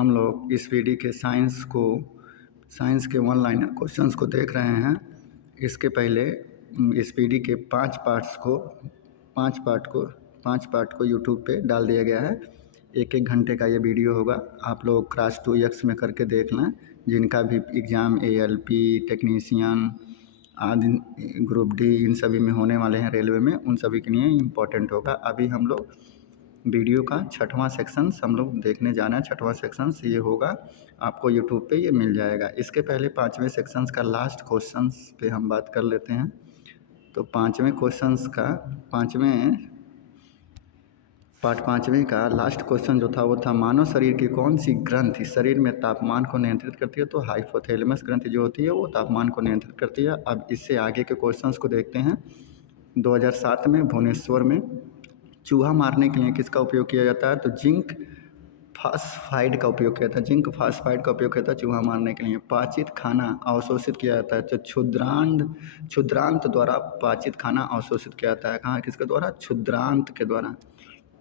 हम लोग इस पीढ़ी के साइंस के वन लाइनर क्वेश्चंस को देख रहे हैं। इसके पहले इस पीढ़ी के पाँच पार्ट को यूट्यूब पे डाल दिया गया है। एक एक घंटे का ये वीडियो होगा। आप लोग क्लास 2X में करके देख लें। जिनका भी एग्ज़ाम ALP टेक्नीशियन आदि ग्रुप D इन सभी में होने वाले हैं, रेलवे में, उन सभी के लिए इम्पोर्टेंट होगा। अभी हम लोग वीडियो का 6वां सेक्शंस हम लोग देखने जाना है। 6वां सेक्शंस ये होगा, आपको यूट्यूब पे ये मिल जाएगा। इसके पहले 5वें सेक्शंस का लास्ट क्वेश्चंस पे हम बात कर लेते हैं। तो 5वें क्वेश्चंस का 5वें का लास्ट क्वेश्चन जो था वो था, मानव शरीर की कौन सी ग्रंथि शरीर में तापमान को नियंत्रित करती है? तो हाइपोथैलेमस ग्रंथि जो होती है वो तापमान को नियंत्रित करती है। अब इससे आगे के क्वेश्चंस को देखते हैं। 2007 में भुवनेश्वर में चूहा मारने के लिए किसका उपयोग किया जाता है? तो जिंक फास्फाइड का उपयोग किया था। जिंक फास्फाइड का उपयोग किया था चूहा मारने के लिए। पाचित खाना अवशोषित किया जाता है तो क्षुद्रांत द्वारा पाचित खाना अवशोषित किया जाता है। कहाँ? किसके द्वारा? क्षुद्रांत के द्वारा।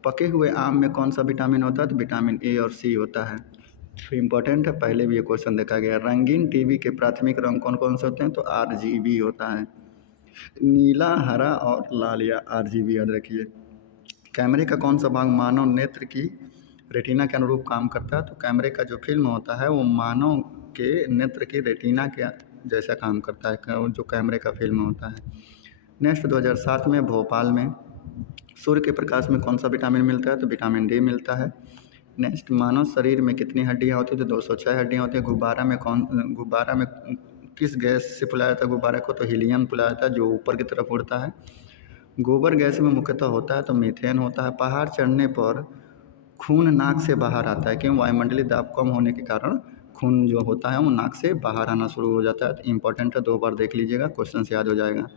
पके हुए आम में कौन सा विटामिन होता है? तो विटामिन A और C होता है। तो इम्पोर्टेंट है, पहले भी ये क्वेश्चन देखा गया। रंगीन टीवी के प्राथमिक रंग कौन कौन से होते हैं? तो RGB होता है। नीला, हरा और लाल, या RGB याद रखिए। कैमरे का कौन सा भाग मानव नेत्र की रेटिना के अनुरूप काम करता है? तो कैमरे का जो फिल्म होता है वो मानव के नेत्र की रेटिना के जैसा काम करता है, जो कैमरे का फिल्म होता है। नेक्स्ट, 2007 में भोपाल में सूर्य के प्रकाश में कौन सा विटामिन मिलता है? तो विटामिन D मिलता है। नेक्स्ट, मानव शरीर में कितनी हड्डियाँ होती है? तो 206 हड्डियाँ होती है। गुब्बारा में किस गैस से फुलाया जाता है गुब्बारा को? तो हीलियम फुलाया जाता है, जो ऊपर की तरफ उड़ता है। गोबर गैस में मुख्यतः होता है तो मीथेन होता है। पहाड़ चढ़ने पर खून नाक से बाहर आता है, क्यों? वायुमंडलीय दाब कम होने के कारण खून जो होता है वो नाक से बाहर आना शुरू हो जाता है। तो इम्पोर्टेंट है, 2 बार देख लीजिएगा, क्वेश्चन से याद हो जाएगा।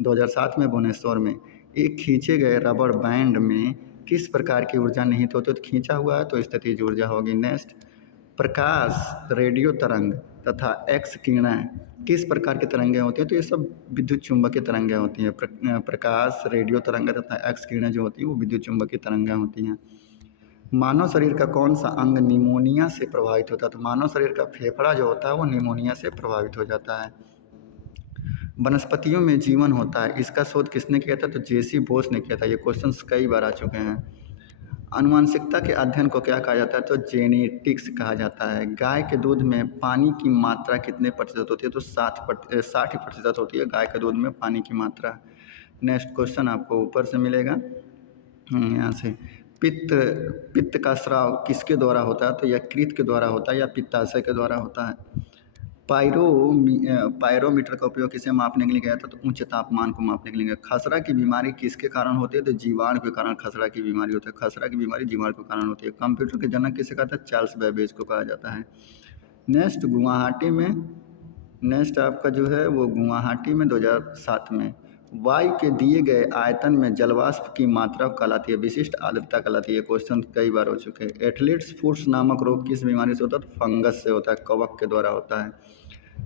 2007 में भुवनेश्वर में एक खींचे गए रबड़ बैंड में किस प्रकार की ऊर्जा निहित होती है? तो खींचा हुआ है तो स्थितिज ऊर्जा होगी। नेक्स्ट, प्रकाश, रेडियो तरंग तथा एक्स किरणें किस प्रकार की तरंगें होती हैं? तो ये सब विद्युत चुंबकीय तरंगें होती हैं। प्रकाश, रेडियो तरंग तथा एक्स किरणें जो होती हैं वो विद्युत चुंबकीय तरंगें होती हैं। मानव शरीर का कौन सा अंग निमोनिया से प्रभावित होता है? तो मानव शरीर का फेफड़ा जो होता है वो निमोनिया से प्रभावित हो जाता है। वनस्पतियों में जीवन होता है, इसका शोध किसने किया था? तो JC बोस ने किया था। ये क्वेश्चंस कई बार आ चुके हैं। आनुवंशिकता के अध्ययन को क्या कहा जाता है? तो जेनेटिक्स कहा जाता है। गाय के दूध में पानी की मात्रा कितने प्रतिशत होती है? तो 60% होती है गाय के दूध में पानी की मात्रा। नेक्स्ट क्वेश्चन आपको ऊपर से मिलेगा, यहाँ से। पित्त का स्राव किसके द्वारा होता है? तो यकृत के द्वारा होता है या पित्ताशय के द्वारा होता है। पायरोमीटर का उपयोग किसे मापने के लिए किया था? तो उच्च तापमान को मापने के लिए। खसरा की बीमारी किसके कारण होती है? तो जीवाणु के कारण खसरा की बीमारी होती है। खसरा की बीमारी जीवाणु के कारण होती है। कंप्यूटर के जनक किसे कहता है? चार्ल्स बेबेज को कहा जाता है। नेक्स्ट आपका जो है वो गुवाहाटी में 2007 में वायु के दिए गए आयतन में जलवाष्प की मात्रा कहलाती है, विशिष्ट आर्द्रता कहलाती है। क्वेश्चन कई बार हो चुके हैं। एथलीट्स फुट नामक रोग किस बीमारी से होता है? तो फंगस से होता है, कवक के द्वारा होता है।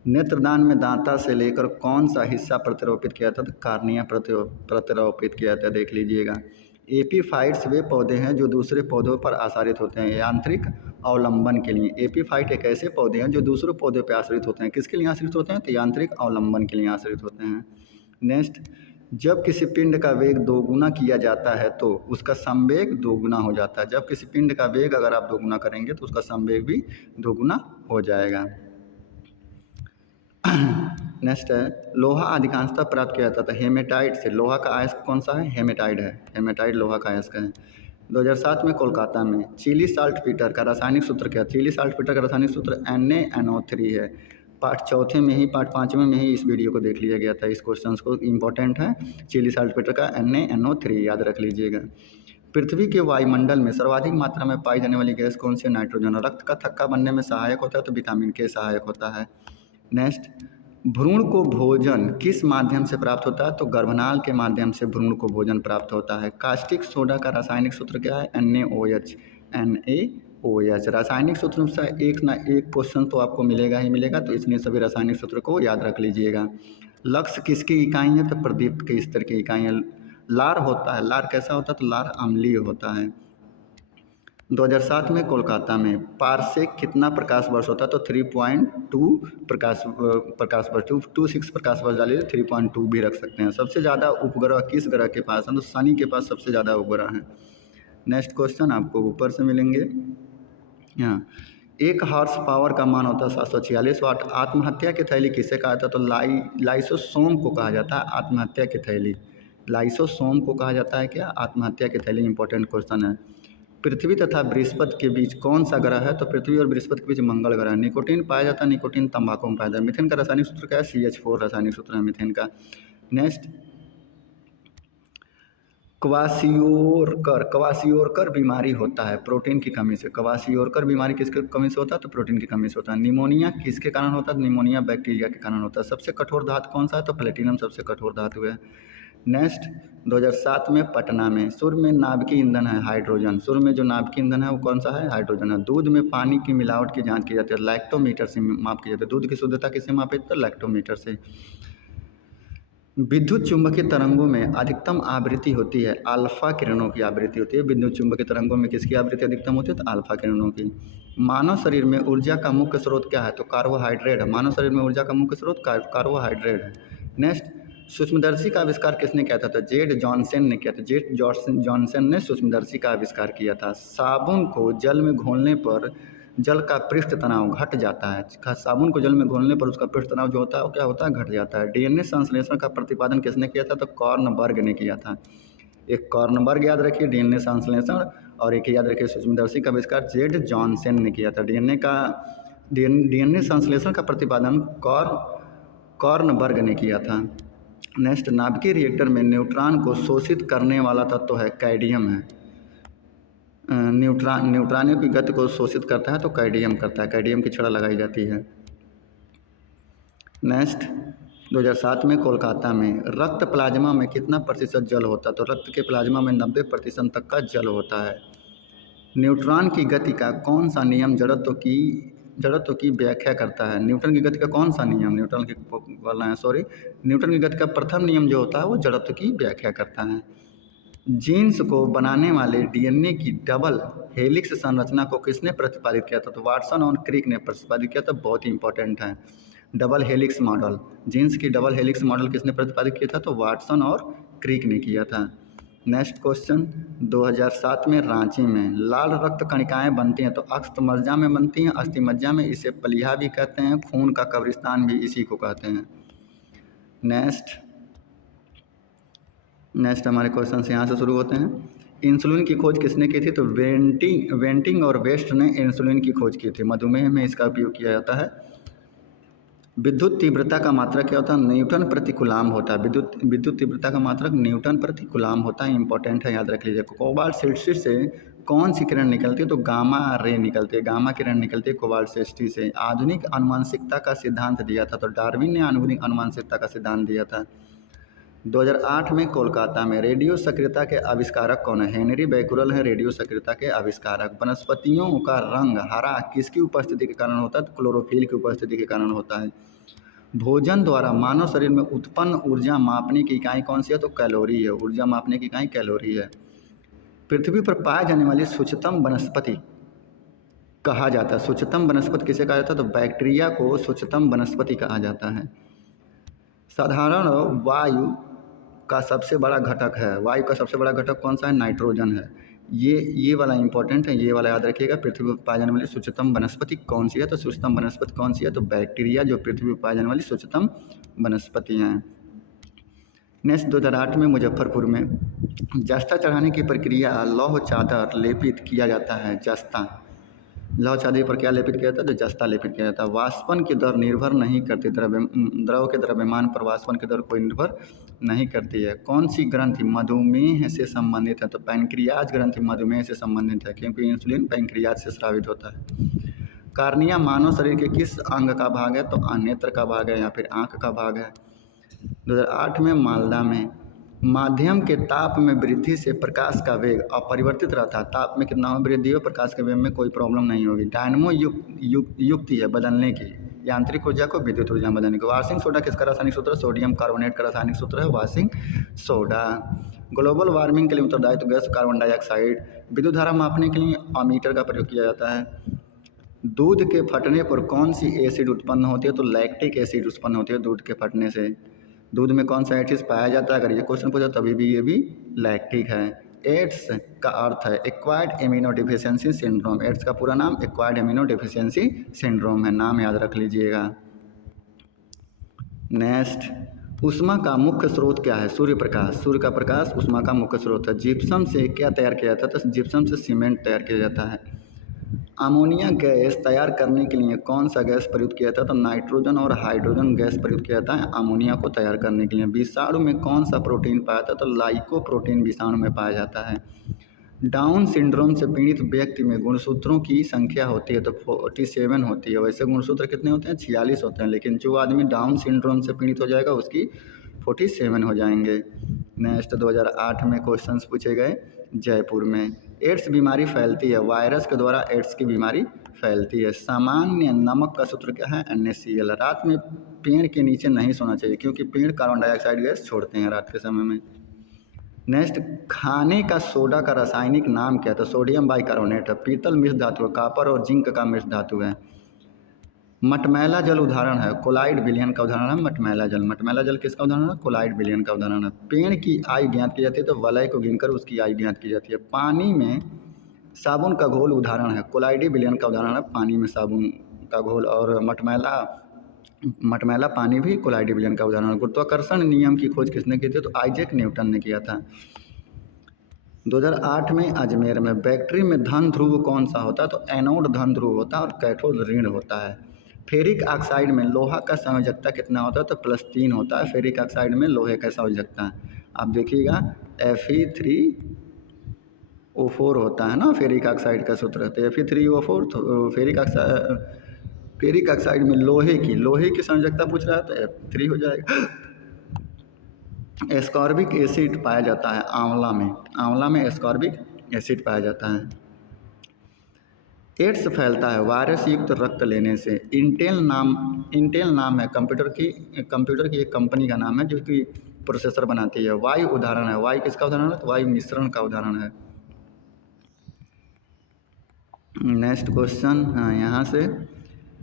नेत्रदान में दांता से लेकर कौन सा हिस्सा प्रत्यारोपित किया था? तो कार्निया प्रत्यारोपित किया था, देख लीजिएगा। एपीफाइट्स वे पौधे हैं जो दूसरे पौधों पर आश्रित होते हैं यांत्रिक अवलंबन के लिए। एपीफाइट एक ऐसे पौधे हैं जो दूसरे पौधे पर आश्रित होते हैं। किसके लिए आश्रित होते हैं? तो यांत्रिक अवलंबन के लिए आश्रित होते हैं। नेक्स्ट, जब किसी पिंड का वेग दोगुना किया जाता है तो उसका संवेग दोगुना हो जाता है। जब किसी पिंड का वेग अगर आप दोगुना करेंगे तो उसका संवेग भी दोगुना हो जाएगा। नेक्स्ट है, लोहा अधिकांशतः प्राप्त किया जाता था हेमेटाइट से। लोहा का अयस्क कौन सा है? हेमेटाइट है। हेमेटाइट लोहा का अयस्क है। 2007 में कोलकाता में चिली साल्टपीटर का रासायनिक सूत्र क्या? चिली साल्टपीटर का रासायनिक सूत्र NaNO3 है। पार्ट 5वें में ही इस वीडियो को देख लिया गया था। इस क्वेश्चन को इम्पोर्टेंट है, चिली साल्टपीटर का NaNO3 याद रख लीजिएगा। पृथ्वी के वायुमंडल में सर्वाधिक मात्रा में पाई जाने वाली गैस कौन सी? नाइट्रोजन। रक्त का थक्का बनने में सहायक होता है तो विटामिन K सहायक होता है। नेक्स्ट, भ्रूण को भोजन किस माध्यम से प्राप्त होता है? तो गर्भनाल के माध्यम से भ्रूण को भोजन प्राप्त होता है। कास्टिक सोडा का रासायनिक सूत्र क्या है? NaOH। रासायनिक सूत्र से एक ना एक क्वेश्चन तो आपको मिलेगा ही मिलेगा, तो इसलिए सभी रासायनिक सूत्र को याद रख लीजिएगा। लक्ष्य किसकी इकाई है? तो प्रदीप्त के स्तर की इकाई है। लार होता है, लार कैसा होता है? तो लार अम्लीय होता है। 2007 में कोलकाता में पारसेक कितना प्रकाश वर्ष होता है? तो 3.2 प्रकाश वर्ष 26 प्रकाश वर्ष डालिए, 3.2 भी रख सकते हैं। सबसे ज़्यादा उपग्रह किस ग्रह के पास है? तो शनि के पास सबसे ज़्यादा उपग्रह हैं। नेक्स्ट क्वेश्चन आपको ऊपर से मिलेंगे। यहाँ 1 हॉर्स पावर का मान होता है 746 वाट। आत्महत्या की थैली किसे कहा जाता है? तो लाइसोसोम को कहा जाता है आत्महत्या की थैली। लाइसोसोम को कहा जाता है क्या? आत्महत्या की थैली। इंपॉर्टेंट क्वेश्चन है। पृथ्वी तथा बृहस्पति के बीच कौन सा ग्रह है? तो पृथ्वी और बृहस्पति के बीच मंगल ग्रह है। निकोटीन पाया जाता है, निकोटीन तंबाकू में पाया जाता है। मिथेन का रासायनिक सूत्र क्या है? CH4 रासायनिक सूत्र है मिथेन का। नेक्स्ट, क्वासियोरकर बीमारी होता है प्रोटीन की कमी से। क्वासियोरकर बीमारी किसके कमी से होता है? तो प्रोटीन की कमी से होता है। निमोनिया किसके कारण होता है? निमोनिया बैक्टीरिया के कारण होता है। सबसे कठोर धातु कौन सा है? तो प्लेटिनम सबसे कठोर धातु है। नेक्स्ट, 2007 में पटना में सूर्य में नाभिकीय ईंधन है हाइड्रोजन। सूर्य में जो नाभिकीय ईंधन है वो कौन सा है? हाइड्रोजन है। दूध में पानी की मिलावट की जांच की जाती है, लैक्टोमीटर से माप की जाती है। दूध की शुद्धता किससे मापी जाती है? तो लैक्टोमीटर से। विद्युत चुंबकीय तरंगों में अधिकतम आवृत्ति होती है अल्फा किरणों की आवृत्ति होती है। विद्युत चुंबकीय तरंगों में किसकी आवृत्ति अधिकतम होती है? तो अल्फा किरणों की। मानव शरीर में ऊर्जा का मुख्य स्रोत क्या है? तो कार्बोहाइड्रेट है। मानव शरीर में ऊर्जा का मुख्य स्रोत कार्बोहाइड्रेट है। नेक्स्ट, सूक्ष्मदर्शी का आविष्कार किसने किया था? तो जेड जॉनसन ने किया था। जेड जॉनसन ने सूक्ष्मदर्शी का आविष्कार किया था। साबुन को जल में घोलने पर जल का पृष्ठ तनाव घट जाता है। साबुन को जल में घोलने पर उसका पृष्ठ तनाव जो होता है वो क्या होता है? घट जाता है। डीएनए संश्लेषण का प्रतिपादन किसने किया था? तो कॉर्नबर्ग ने किया था। एक कॉर्नबर्ग याद रखिए डीएनए संश्लेषण, और एक याद रखिए सूक्ष्मदर्शी का आविष्कार जेड जॉनसन ने किया था। डीएनए संश्लेषण का प्रतिपादन कॉर्नबर्ग ने किया था। नेक्स्ट, नाभिकीय रिएक्टर में न्यूट्रॉन को शोषित करने वाला तत्व है कैडमियम है। न्यूट्रॉनों की गति को शोषित करता है तो कैडमियम करता है। कैडमियम की छड़ा लगाई जाती है। नेक्स्ट, 2007 में कोलकाता में रक्त प्लाज्मा में कितना प्रतिशत जल होता है? तो रक्त के प्लाज्मा में 90% तक का जल होता है। न्यूट्रॉन की गति का कौन सा नियम जड़त्व की व्याख्या करता है? न्यूटन की गति का कौन सा नियम? न्यूटन की गति का प्रथम नियम जो होता है वो जड़त्व की व्याख्या करता है। जीन्स को बनाने वाले डीएनए की डबल हेलिक्स संरचना को किसने प्रतिपादित किया था? तो वाटसन और क्रिक ने प्रतिपादित किया था। बहुत ही इंपॉर्टेंट है डबल हेलिक्स मॉडल। जीन्स की डबल हेलिक्स मॉडल किसने प्रतिपादित किया था? तो वाटसन और क्रिक ने किया था। नेक्स्ट क्वेश्चन, 2007 में रांची में लाल रक्त कणिकाएं बनती हैं तो अस्थमज्जा में बनती हैं, अस्थिमज्जा में। इसे प्लीहा भी कहते हैं, खून का कब्रिस्तान भी इसी को कहते हैं। नेक्स्ट हमारे क्वेश्चन यहाँ से शुरू होते हैं। इंसुलिन की खोज किसने की थी? तो वेंटिंग और वेस्ट ने इंसुलिन की खोज की थी। मधुमेह में इसका उपयोग किया जाता है। विद्युत तीव्रता का मात्रक क्या होता है? न्यूटन प्रति कूलाम होता है। विद्युत तीव्रता का मात्रक न्यूटन प्रति कूलाम होता है। इंपॉर्टेंट है, याद रख लीजिए। कोबाल्ट 60 से कौन सी किरण निकलती है? तो गामा रे निकलती है। गामा किरण निकलती है कोबाल्ट 60 से। आधुनिक आनुवंशिकता का सिद्धांत दिया था तो डार्विन ने आधुनिक आनुवंशिकता का सिद्धांत दिया था। 2008 में कोलकाता में रेडियो सक्रियता के आविष्कारक कौन है? हेनरी बैकुरल है रेडियो सक्रियता के आविष्कारक। वनस्पतियों का रंग हरा किसकी उपस्थिति के कारण होता है? तो क्लोरोफिल की उपस्थिति के कारण होता है। भोजन द्वारा मानव शरीर में उत्पन्न ऊर्जा मापने की इकाई कौन सी है? तो कैलोरी है। ऊर्जा मापने की इकाई कैलोरी है। पृथ्वी पर पाए जाने वाली सूक्ष्मतम वनस्पति कहा जाता है। सूक्ष्मतम वनस्पति किसे कहा जाता है? तो बैक्टीरिया को सूक्ष्मतम वनस्पति कहा जाता है। साधारण वायु का सबसे बड़ा घटक है। वायु का सबसे बड़ा घटक कौन सा है? नाइट्रोजन है। ये वाला इंपॉर्टेंट है, ये वाला याद रखिएगा। पृथ्वी पर पाई जाने वाली सूक्ष्मतम वनस्पति कौन सी है? तो सूक्ष्मतम वनस्पति कौन सी है? तो बैक्टीरिया जो पृथ्वी पर पाई जाने वाली सूक्ष्मतम वनस्पति हैं। नेक्स्ट, 2008 में मुजफ्फरपुर में जस्ता चढ़ाने की प्रक्रिया लौह चादर लेपित किया जाता है। जस्ता लौह चादर पर क्या लेपित किया जाता है? तो जस्ता लेपित किया जाता है। वाष्पन की दर निर्भर नहीं करती। द्रव के द्रव्यमान पर वाष्पन की दर कोई निर्भर नहीं करती है। कौन सी ग्रंथि मधुमेह से संबंधित है? तो पैंक्रियाज ग्रंथि मधुमेह से संबंधित है, क्योंकि इंसुलिन पैंक्रियाज से स्रावित होता है। कार्निया मानव शरीर के किस अंग का भाग है? तो नेत्र का भाग है या फिर आँख का भाग है। 2008 में मालदा में माध्यम के ताप में वृद्धि से प्रकाश का वेग अपरिवर्तित रहता है। ताप में कितना वृद्धि हो, प्रकाश के वेग में कोई प्रॉब्लम नहीं होगी। डायनमो युक्ति है बदलने की, यांत्रिक ऊर्जा को विद्युत ऊर्जा में बदलने की। वाशिंग सोडा किसका रासायनिक सूत्र है? सोडियम कार्बोनेट का रासायनिक सूत्र है वाशिंग सोडा। ग्लोबल वार्मिंग के लिए उत्तरदायित्व गैस कार्बन डाइऑक्साइड। विद्युत धारा मापने के लिए अमीटर का प्रयोग किया जाता है। दूध के फटने पर कौन सी एसिड उत्पन्न होती है? तो लैक्टिक एसिड उत्पन्न होती है दूध के फटने से। दूध में कौन सा एसिड पाया जाता है? अगर ये क्वेश्चन पूछा तभी भी ये भी लैक्टिक है। एड्स का अर्थ है acquired immuno deficiency syndrome. AIDS का पूरा नाम एक्वायर्ड इम्यूनो डिफिशियंसी सिंड्रोम है, नाम याद रख लीजिएगा। नेक्स्ट, ऊष्मा का मुख्य स्रोत क्या है? सूर्य प्रकाश। सूर्य का प्रकाश ऊष्मा का मुख्य स्रोत है। जिप्सम से क्या तैयार किया जाता है? तो जिप्सम से सीमेंट तैयार किया जाता है। अमोनिया गैस तैयार करने के लिए कौन सा गैस प्रयुक्त किया जाता है? तो नाइट्रोजन और हाइड्रोजन गैस प्रयुक्त किया जाता है अमोनिया को तैयार करने के लिए। विषाणु में कौन सा प्रोटीन पाया जाता है? तो लाइकोप्रोटीन विषाणु में पाया जाता है। डाउन सिंड्रोम से पीड़ित व्यक्ति में गुणसूत्रों की संख्या होती है तो 47 होती है। वैसे गुणसूत्र कितने होते हैं? 46 होते हैं, लेकिन जो आदमी डाउन सिंड्रोम से पीड़ित हो जाएगा उसकी 47 हो जाएंगे। नेक्स्ट, 2008 में क्वेश्चंस पूछे गए जयपुर में। एड्स बीमारी फैलती है, वायरस के द्वारा एड्स की बीमारी फैलती है। सामान्य नमक का सूत्र क्या है? NaCl। रात में पेड़ के नीचे नहीं सोना चाहिए क्योंकि पेड़ कार्बन डाइऑक्साइड गैस छोड़ते हैं रात के समय में। नेक्स्ट, खाने का सोडा का रासायनिक नाम क्या है? तो सोडियम बाइकार्बोनेट है। पीतल मिश्र धातु है, कापर और जिंक का मिश्र धातु है। मटमैला जल उदाहरण है, कोलाइड विलयन का उदाहरण है मटमैला जल। मटमैला जल किसका उदाहरण है? कोलाइड विलयन का उदाहरण है। पेड़ की आयु ज्ञात की जाती है तो वलय को गिनकर उसकी आयु ज्ञात की जाती है। पानी में साबुन का घोल उदाहरण है, कोलाइडी विलयन का उदाहरण है पानी में साबुन का घोल। और मटमैला पानी भी कोलाइडी विलयन का उदाहरण है। गुरुत्वाकर्षण नियम की खोज किसने की थी? तो आइजैक न्यूटन ने किया था। 2008 में अजमेर में बैटरी में धन ध्रुव कौन सा होता है? तो एनोड धन ध्रुव होता है और कैथोड ऋण होता है। फेरिक ऑक्साइड में लोहा का संयोजकता कितना होता है? तो +3 होता है फेरिक ऑक्साइड में लोहे का संयोजकता। आप देखिएगा Fe3O4 होता है ना फेरिक ऑक्साइड का सूत्र। तो Fe3O4 तो फेरिक ऑक्साइड में लोहे की संयोजकता पूछ रहा है तो F3 हो जाएगा। एस्कॉर्बिक एसिड पाया जाता है आंवला में एस्कॉर्बिक एसिड पाया जाता है। एड्स फैलता है वायरस युक्त रक्त लेने से। इंटेल नाम है कंप्यूटर की एक कंपनी का नाम है जो कि प्रोसेसर बनाती है। वायु उदाहरण है, वायु किसका उदाहरण है? तो वायु मिश्रण का उदाहरण है। नेक्स्ट क्वेश्चन, हाँ यहाँ से,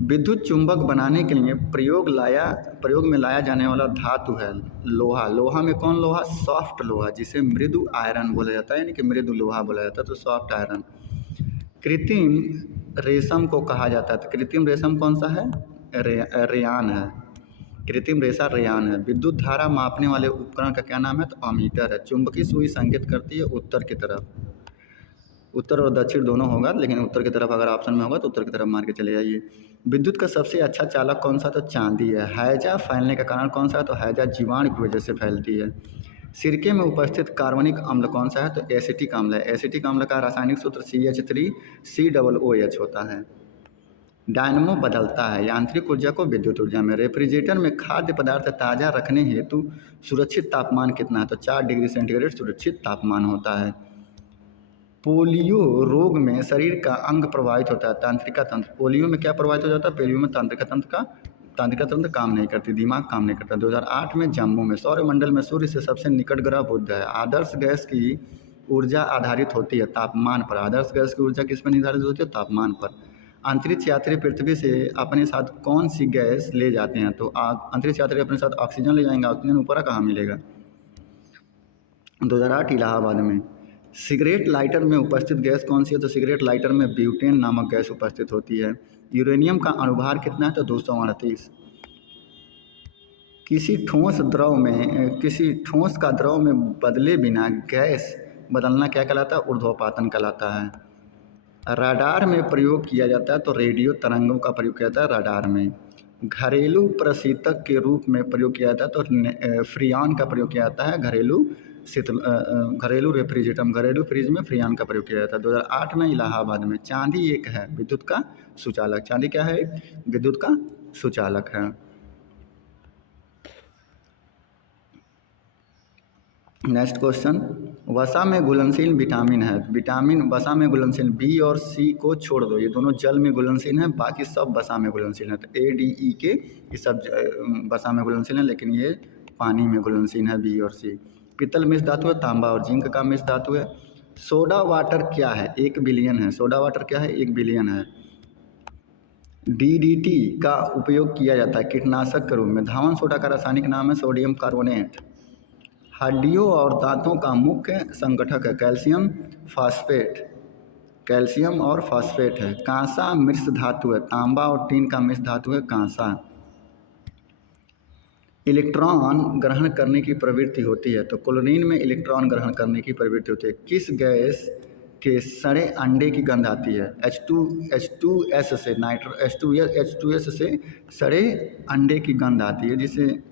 विद्युत चुंबक बनाने के लिए प्रयोग में लाया जाने वाला धातु है लोहा। लोहा में कौन लोहा? सॉफ्ट लोहा, जिसे मृदु आयरन बोला जाता है, यानी कि मृदु लोहा बोला जाता है, तो सॉफ्ट आयरन। कृत्रिम रेशम को कहा जाता है तो कृत्रिम रेशम कौन सा है? रेयान है। कृत्रिम रेशा रेयान है। विद्युत धारा मापने वाले उपकरण का क्या नाम है? तो अमीटर है। चुंबकीय सुई संकेत करती है उत्तर की तरफ। उत्तर और दक्षिण दोनों होगा, लेकिन उत्तर की तरफ अगर ऑप्शन में होगा तो उत्तर की तरफ मार के चले जाइए। विद्युत का सबसे अच्छा चालक कौन सा? तो चांदी है। हैजा फैलने का कारण कौन सा है? तो हैजा जीवाणु की वजह से फैलती है। सिरके में उपस्थित कार्बनिक अम्ल कौन सा है? तो एसिटिक अम्ल है। एसिटिक अम्ल का रासायनिक सूत्र CH3COOH होता है। डायनमो बदलता है यांत्रिक ऊर्जा को विद्युत ऊर्जा में। रेफ्रिजरेटर में खाद्य पदार्थ ताज़ा रखने हेतु सुरक्षित तापमान कितना है? तो 4 डिग्री सेंटीग्रेड सुरक्षित तापमान होता है। पोलियो रोग में शरीर का अंग प्रभावित होता है तंत्रिका तंत्र। पोलियो में क्या प्रभावित हो जाता है? पोलियो में तंत्रिका तंत्र काम नहीं करती, दिमाग काम नहीं करता। 2008 में जम्मू में सौरमंडल में सूर्य से सबसे निकट ग्रह बुध है। आदर्श गैस की ऊर्जा आधारित होती है तापमान पर। आदर्श गैस की ऊर्जा किस पर निर्धारित होती है? तापमान पर। अंतरिक्ष यात्री पृथ्वी से अपने साथ कौन सी गैस ले जाते हैं? तो अंतरिक्ष यात्री अपने साथ ऑक्सीजन ले जाएंगे। ऑक्सीजन ऊपर कहाँ मिलेगा? 2008 इलाहाबाद में। सिगरेट लाइटर में उपस्थित गैस कौन सी है? तो सिगरेट लाइटर में ब्यूटेन नामक गैस उपस्थित होती है। यूरेनियम का अणुभार कितना है? तो 238। किसी ठोस का द्रव में बदले बिना गैस बदलना क्या कहलाता है? ऊर्ध्वपातन कहलाता है। रडार में प्रयोग किया जाता है तो रेडियो तरंगों का प्रयोग किया जाता है रडार में। घरेलू प्रशीतक के रूप में प्रयोग किया जाता है तो फ्रियान का प्रयोग किया जाता है। घरेलू फ्रिज में फ्रियान का प्रयोग किया जाता है। 2008 में इलाहाबाद में। चांदी एक है विद्युत का सुचालक। चांदी क्या है? विद्युत का सुचालक है। नेक्स्ट क्वेश्चन, वसा में घुलनशील विटामिन है। वसा में घुलनशील बी और सी को छोड़ दो, ये दोनों जल में घुलनशील हैं, बाकी सब वसा में घुलनशील हैं। तो ADE के ये सब वसा में घुलनशील हैं, लेकिन ये पानी में घुलनशील है बी और सी। पीतल मिश्र धातु है, तांबा और जिंक का मिश्र धातु है। सोडा वाटर क्या है? 1 बिलियन है। सोडा वाटर क्या है? 1 बिलियन है। DDT का उपयोग किया जाता है कीटनाशक के रूप में। धावन सोडा का रासायनिक नाम है सोडियम कार्बोनेट। हड्डियों और दांतों का मुख्य संगठक है कैल्शियम फास्फेट। कैल्शियम और फास्फेट है। कांसा मिश्र धातु है। तांबा और टीन का मिश्र धातु है कांसा। इलेक्ट्रॉन ग्रहण करने की प्रवृत्ति होती है, तो क्लोरीन में इलेक्ट्रॉन ग्रहण करने की प्रवृत्ति होती है। किस गैस के सड़े अंडे की गंध आती है? H2S से H2S से सड़े अंडे की गंध आती है, जिसे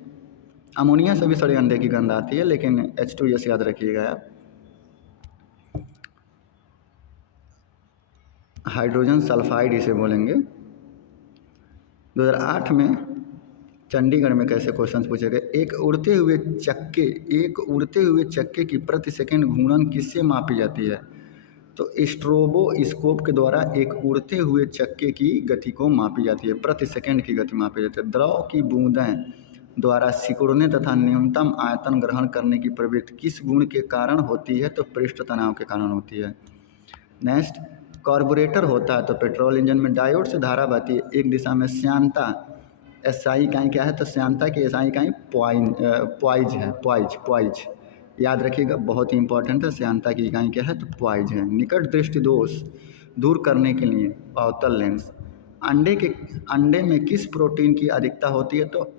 अमोनिया से भी सड़े अंडे की गंध आती है, लेकिन H2S याद रखिएगा आप। हाइड्रोजन सल्फाइड इसे बोलेंगे। 2008 में चंडीगढ़ में कैसे क्वेश्चन पूछे गए? एक उड़ते हुए चक्के की प्रति सेकंड घूर्णन किससे मापी जाती है? तो स्ट्रोबोस्कोप के द्वारा एक उड़ते हुए चक्के की गति को मापी जाती है, प्रति सेकंड की गति मापी जाती है। द्रव की बूंदें द्वारा सिकुड़ने तथा न्यूनतम आयतन ग्रहण करने की प्रवृत्ति किस गुण के कारण होती है? तो पृष्ठ तनाव के कारण होती है। नेक्स्ट, कार्बोरेटर होता है तो पेट्रोल इंजन में डायोड से धारा बहती है एक दिशा में। श्यानता SI इकाई क्या है? तो श्यानता की SI इकाई पॉइज याद रखिएगा, बहुत ही इंपॉर्टेंट है। श्यानता की इकाई क्या है? तो पॉइज है। निकट दृष्टि दोष दूर करने के लिए अवतल लेंस। अंडे में किस प्रोटीन की अधिकता होती है? तो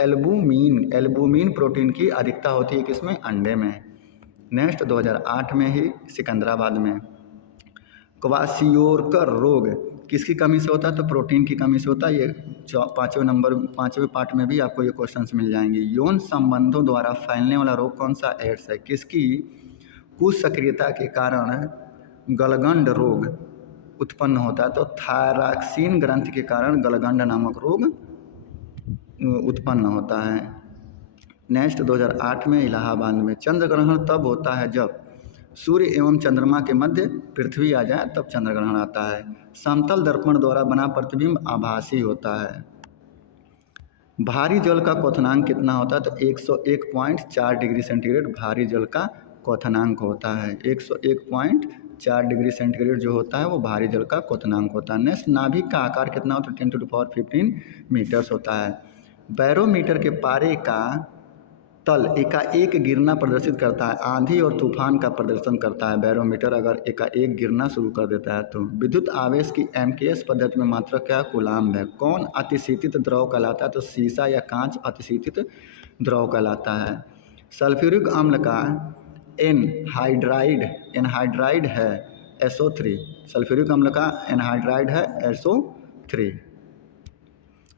एल्बुमिन प्रोटीन की अधिकता होती है किसमें? अंडे में। नेक्स्ट, 2008 में ही सिकंदराबाद में क्वाशियोरकर रोग किसकी कमी से होता है? तो प्रोटीन की कमी से होता है। ये 5वें पार्ट में भी आपको ये क्वेश्चंस मिल जाएंगे। यौन संबंधों द्वारा फैलने वाला रोग कौन सा? एड्स है। किसकी कुसक्रियता के कारण गलगंड रोग उत्पन्न होता है? तो थायरॉक्सिन ग्रंथि के कारण गलगंड नामक रोग उत्पन्न होता है। नेक्स्ट, 2008 में इलाहाबाद में चंद्र ग्रहण तब होता है जब सूर्य एवं चंद्रमा के मध्य पृथ्वी आ जाए, तब चंद्र ग्रहण आता है। समतल दर्पण द्वारा बना प्रतिबिंब आभासी होता है। भारी जल का क्वथनांक कितना होता है? तो 101.4 डिग्री सेंटीग्रेड भारी जल का क्वथनांक होता है। 101.4 डिग्री सेंटीग्रेड जो होता है वो भारी जल का क्वथनांक होता है। नेक्स्ट, नाभिक का आकार कितना होता है? 10⁻15 मीटर्स होता है। बैरोमीटर के पारे का तल एकाएक गिरना प्रदर्शित करता है। आंधी और तूफान का प्रदर्शन करता है बैरोमीटर अगर एकाएक गिरना शुरू कर देता है तो। विद्युत आवेश की MKS पद्धति में मात्रा क्या? कूलाम्ब है। कौन अतिशीतित द्रव कहलाता है? तो शीशा या कांच अतिशीतित द्रव कहलाता है। सल्फ्यूरिक अम्ल का एनहाइड्राइड है SO3। सल्फ्यूरिक अम्ल का एनहाइड्राइड है SO3,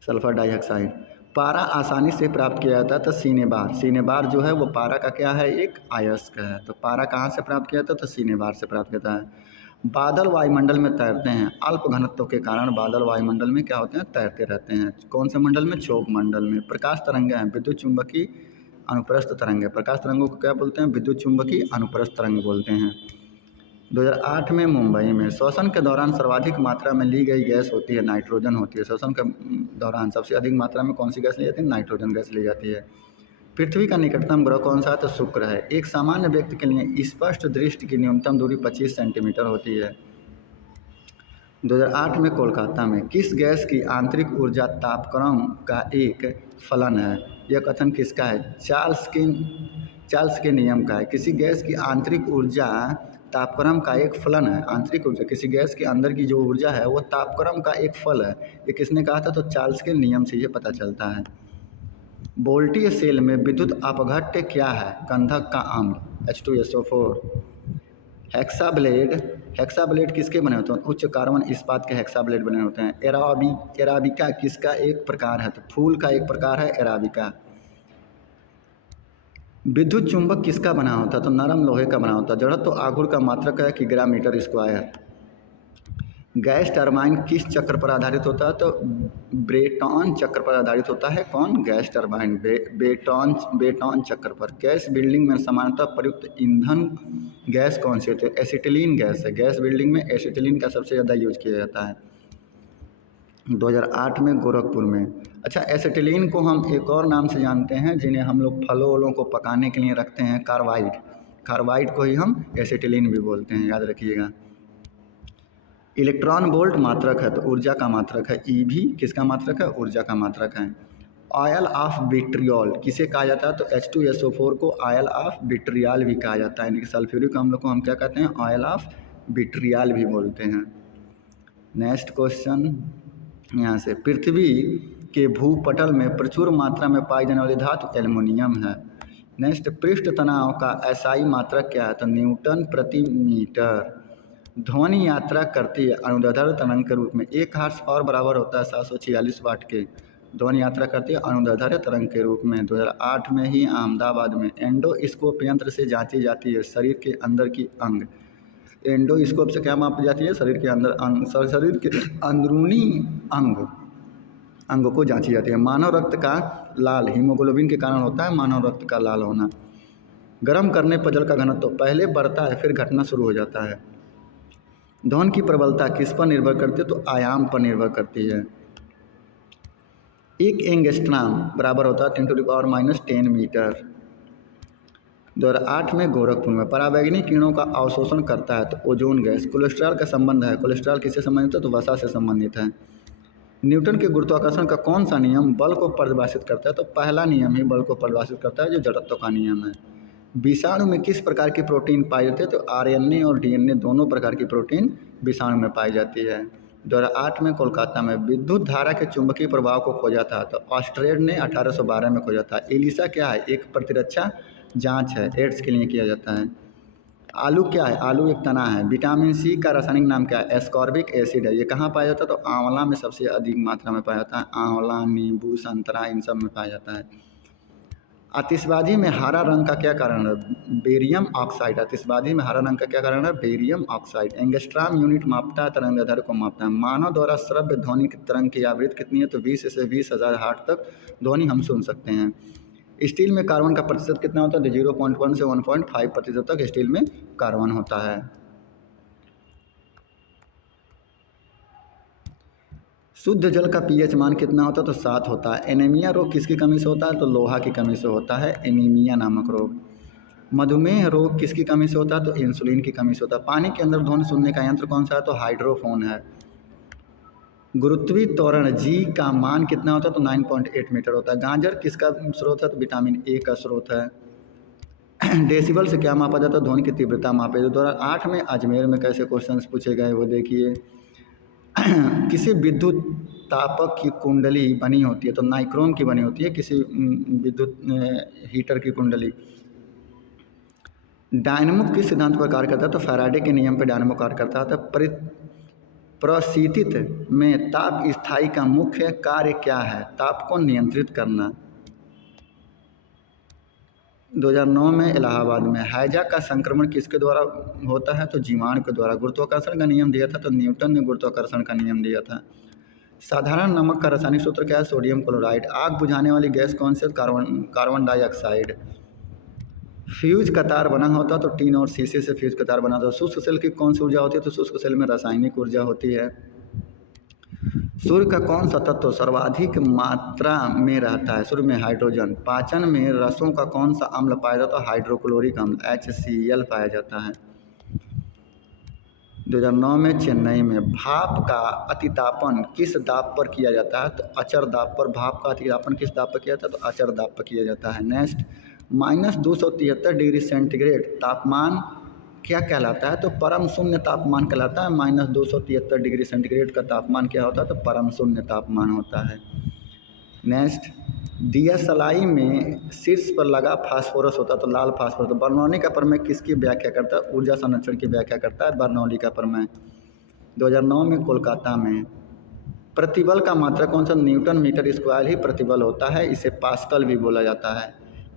सल्फर डाइऑक्साइड। पारा आसानी से प्राप्त किया जाता है तो सीनेबार जो है वो पारा का क्या है? एक अयस्क है। तो पारा कहाँ से प्राप्त किया जाता है? तो सीनेबार से प्राप्त किया जाता है। बादल वायुमंडल में तैरते हैं। अल्प घनत्व के कारण बादल वायुमंडल में क्या होते हैं? तैरते रहते हैं। कौन से मंडल में? क्षोभ मंडल में। प्रकाश तरंगें हैं विद्युत चुंबकीय अनुप्रस्थ तरंगें। प्रकाश तरंगों को क्या बोलते हैं? विद्युत चुंबकीय अनुप्रस्थ तरंग बोलते हैं। 2008 में मुंबई में श्वसन के दौरान सर्वाधिक मात्रा में ली गई गैस होती है नाइट्रोजन होती है। श्वसन के दौरान सबसे अधिक मात्रा में कौन सी गैस ली जाती है? नाइट्रोजन गैस ली जाती है। पृथ्वी का निकटतम ग्रह कौन सा है? तो शुक्र है। एक सामान्य व्यक्ति के लिए स्पष्ट दृष्टि की न्यूनतम दूरी 25 सेंटीमीटर होती है। 2008 में कोलकाता में किस गैस की आंतरिक ऊर्जा तापक्रम का एक फलन है? यह कथन किसका है? चार्ल्स के नियम का है। किसी गैस की आंतरिक ऊर्जा तापक्रम का एक फलन है। आंतरिक ऊर्जा किसी गैस के अंदर की जो ऊर्जा है वो तापक्रम का एक फल है। ये किसने कहा था? तो चार्ल्स के नियम से ये पता चलता है। बोल्टीय सेल में विद्युत अपघट्य क्या है? गंधक का अम्ल H2SO4। हेक्साब्लेड किसके बने होते हैं? उच्च कार्बन इस्पात के हेक्साब्लेड बने होते हैं। एराबिका किसका एक प्रकार है? तो फूल का एक प्रकार है एराबिका। विद्युत चुंबक किसका बना होता है? तो नरम लोहे का बना होता है। जड़त्व आघूर्ण का मात्रक है किग्रा मीटर स्क्वायर। गैस टरबाइन किस चक्र पर आधारित होता है? तो ब्रेटॉन चक्र पर आधारित होता है। कौन? गैस टरबाइन ब्रेटॉन चक्र पर। गैस बिल्डिंग में सामान्यतः प्रयुक्त ईंधन गैस कौन सी होती है? एसिटिलीन गैस है। गैस बिल्डिंग में एसिटिलीन का सबसे ज़्यादा यूज किया जाता है। 2008 में गोरखपुर में। अच्छा, एसिटिलीन को हम एक और नाम से जानते हैं जिन्हें हम लोग फलों वलों को पकाने के लिए रखते हैं, कार्बाइड। कार्बाइड को ही हम एसिटिलीन भी बोलते हैं, याद रखिएगा। इलेक्ट्रॉन वोल्ट मात्रक है तो ऊर्जा का मात्रक है। ई भी किसका मात्रक है? ऊर्जा का मात्रक है। ऑयल ऑफ विट्रियोल किसे कहा जाता है? तो H2SO4 को ऑयल ऑफ विट्रियाल भी कहा जाता है, यानी कि सल्फ्यूरिक अम्ल को हम क्या कहते हैं? ऑयल ऑफ विट्रियाल भी बोलते हैं। नेक्स्ट क्वेश्चन यहाँ से, पृथ्वी के भूपटल में प्रचुर मात्रा में पाई जाने वाली धातु एल्युमिनियम है। नेक्स्ट, पृष्ठ तनाव का SI मात्रक क्या है? तो न्यूटन प्रति मीटर। ध्वनि यात्रा करती है अनुदैर्ध्य तरंग के रूप में 1 हर्ट्ज और बराबर होता है 746 वाट के। ध्वनि यात्रा करती है अनुदैर्ध्य तरंग के रूप में। 2008 में ही अहमदाबाद में एंडोस्कोप यंत्र से जांची जाती है शरीर के अंदर की अंग। एंडोस्कोप से क्या मापी जाती है? शरीर के अंदर अंग, शरीर के अंदरूनी अंग को जांची जाती है। मानव रक्त का लाल हीमोग्लोबिन के कारण होता है, मानव रक्त का लाल होना। गर्म करने पर जल का घनत्व तो पहले बढ़ता है फिर घटना शुरू हो जाता है। ध्वनि की प्रबलता किस पर निर्भर करती है? तो आयाम पर निर्भर करती है। एक एंगस्ट्राम बराबर होता है 10⁻⁻10 मीटर। 2008 में गोरखपुर में पराबैंगनी किरणों का अवशोषण करता है तो ओजोन गैस। कोलेस्ट्रॉल का संबंध है, कोलेस्ट्रॉल किससे संबंधित है? तो वसा से संबंधित है। न्यूटन के गुरुत्वाकर्षण का कौन सा नियम बल को परिभाषित करता है? तो पहला नियम ही बल को परिभाषित करता है, जो जड़त्व का नियम है। विषाणु में किस प्रकार की प्रोटीन पाई जाती है? तो RNA और DNA दोनों प्रकार की प्रोटीन विषाणु में पाई जाती है। 2008 में कोलकाता में विद्युत धारा के चुंबकीय प्रभाव को खोजा था तो ऑस्ट्रेड ने 1812 में खोजा था। एलिसा क्या है? एक प्रतिरक्षा जांच है, एड्स के लिए किया जाता है। आलू क्या है? आलू एक तना है। विटामिन सी का रासायनिक नाम क्या है? एस्कॉर्बिक एसिड है। ये कहाँ पाया जाता है? तो आंवला में सबसे अधिक मात्रा में पाया जाता है। आंवला, नींबू, संतरा, इन सब में पाया जाता है। आतिशबाजी में हरा रंग का क्या कारण है? Barium oxide. आतिशबाजी में हरा रंग का क्या कारण है? Barium oxide. एंगस्ट्राम यूनिट मापता है, तरंगदैर्ध्य को मापता है। मानव द्वारा श्रव्य ध्वनि की तरंग की आवृत्ति कितनी है? तो 20 से 20,000 हर्ट्ज तक ध्वनि हम सुन सकते हैं। स्टील में कार्बन का प्रतिशत कितना होता है? तो 0.1 से 1.5% तक स्टील में कार्बन होता है। शुद्ध जल का pH मान कितना होता है? तो 7 होता है। एनीमिया रोग किसकी कमी से होता है? तो लोहा की कमी से होता है, एनीमिया नामक रोग। मधुमेह रोग किसकी कमी से होता है? तो इंसुलिन की कमी से होता है। पानी के अंदर ध्वनि सुनने का यंत्र कौन सा है? तो हाइड्रोफोन है। गुरुत्वीय त्वरण G का मान कितना होता है? तो 9.8 मीटर होता है। गाजर किसका स्रोत है? तो विटामिन A का स्रोत है। डेसिबल से क्या मापा जाता है? ध्वनि की तीव्रता मापे। 2008 में अजमेर में कैसे क्वेश्चंस पूछे गए वो देखिए। किसी विद्युत तापक की कुंडली बनी होती है? तो नाइक्रोम की बनी होती है किसी विद्युत हीटर की कुंडली। डायनमो किस सिद्धांत पर कार्य करता है? तो फैराडे के नियम पर डायनमो कार्य करता है। तो प्रशीतित में ताप स्थायी का मुख्य कार्य क्या है? ताप को नियंत्रित करना। 2009 में इलाहाबाद में हैजा का संक्रमण किसके द्वारा होता है? तो जीवाणु के द्वारा। गुरुत्वाकर्षण का नियम दिया था तो न्यूटन ने गुरुत्वाकर्षण का नियम दिया था। साधारण नमक का रासायनिक सूत्र क्या है? Sodium chloride. आग बुझाने वाली गैस कौन सी? Carbon dioxide. फ्यूज का तार बना होता तो टीन और शीशे से फ्यूज का तार बना होता। शुष्क सेल की कौन सी ऊर्जा होती है? तो शुष्क सेल में रासायनिक ऊर्जा होती है। सूर्य का कौन सा तत्व सर्वाधिक मात्रा में रहता है? सूर्य में हाइड्रोजन। पाचन में रसों का कौन सा अम्ल पाया जाता है? हाइड्रोक्लोरिक अम्ल HCl पाया जाता है। 2009 में चेन्नई में भाप का अतितापन किस दाब पर किया जाता है? तो अचर दाब पर। भाप का अतितापन किस दाब पर किया जाता है? तो अचर दाब पर किया जाता है। नेक्स्ट, -273 डिग्री सेंटीग्रेड तापमान क्या कहलाता है? तो परम शून्य तापमान कहलाता है। -273 डिग्री सेंटीग्रेड का तापमान क्या होता है? तो परम शून्य तापमान होता है। नेक्स्ट, दिया सलाई में शीर्ष पर लगा फास्फोरस होता है तो लाल फास्फोरस। तो बर्नौली का प्रमेय किसकी व्याख्या करता है? ऊर्जा संरक्षण की व्याख्या करता है बर्नौली का प्रमेय। 2009 में कोलकाता में प्रतिबल का मात्रक कौन सा? न्यूटन मीटर स्क्वायर ही प्रतिबल होता है, इसे पास्कल भी बोला जाता है।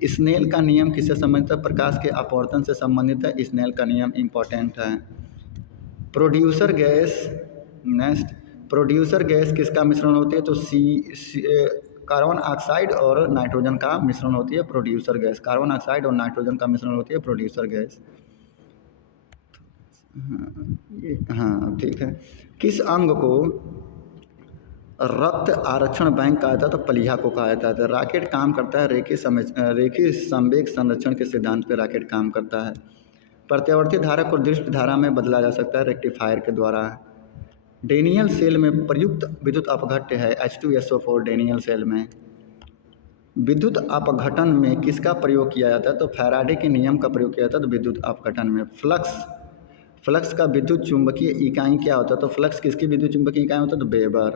स्नेल का नियम किससे संबंधित है? प्रकाश के अपवर्तन से संबंधित है। स्नेल का नियम इम्पोर्टेंट है। Producer gas. Next, producer gas किसका मिश्रण होती है? तो कार्बन ऑक्साइड और नाइट्रोजन का मिश्रण होती है प्रोड्यूसर गैस। कार्बन ऑक्साइड और नाइट्रोजन का मिश्रण होती है प्रोड्यूसर गैस। हाँ ठीक है। किस अंग को रक्त आरक्षण बैंक कहा जाता है तो प्लीहा को कहा जाता है। रॉकेट काम करता है रेखीय संवेग संरक्षण के सिद्धांत पे रॉकेट काम करता है। प्रत्यावर्ती धारा को दृष्ट धारा में बदला जा सकता है रेक्टिफायर के द्वारा। डेनियल सेल में प्रयुक्त विद्युत अपघट्य है H2SO4। डेनियल सेल में विद्युत अपघटन में किसका प्रयोग किया जाता है तो फैराडे के नियम का प्रयोग किया जाता है। तो विद्युत अपघटन में फ्लक्स का विद्युत चुंबकीय इकाई क्या होता है तो फ्लक्स किसकी विद्युत चुंबकीय इकाई होता है तो वेबर।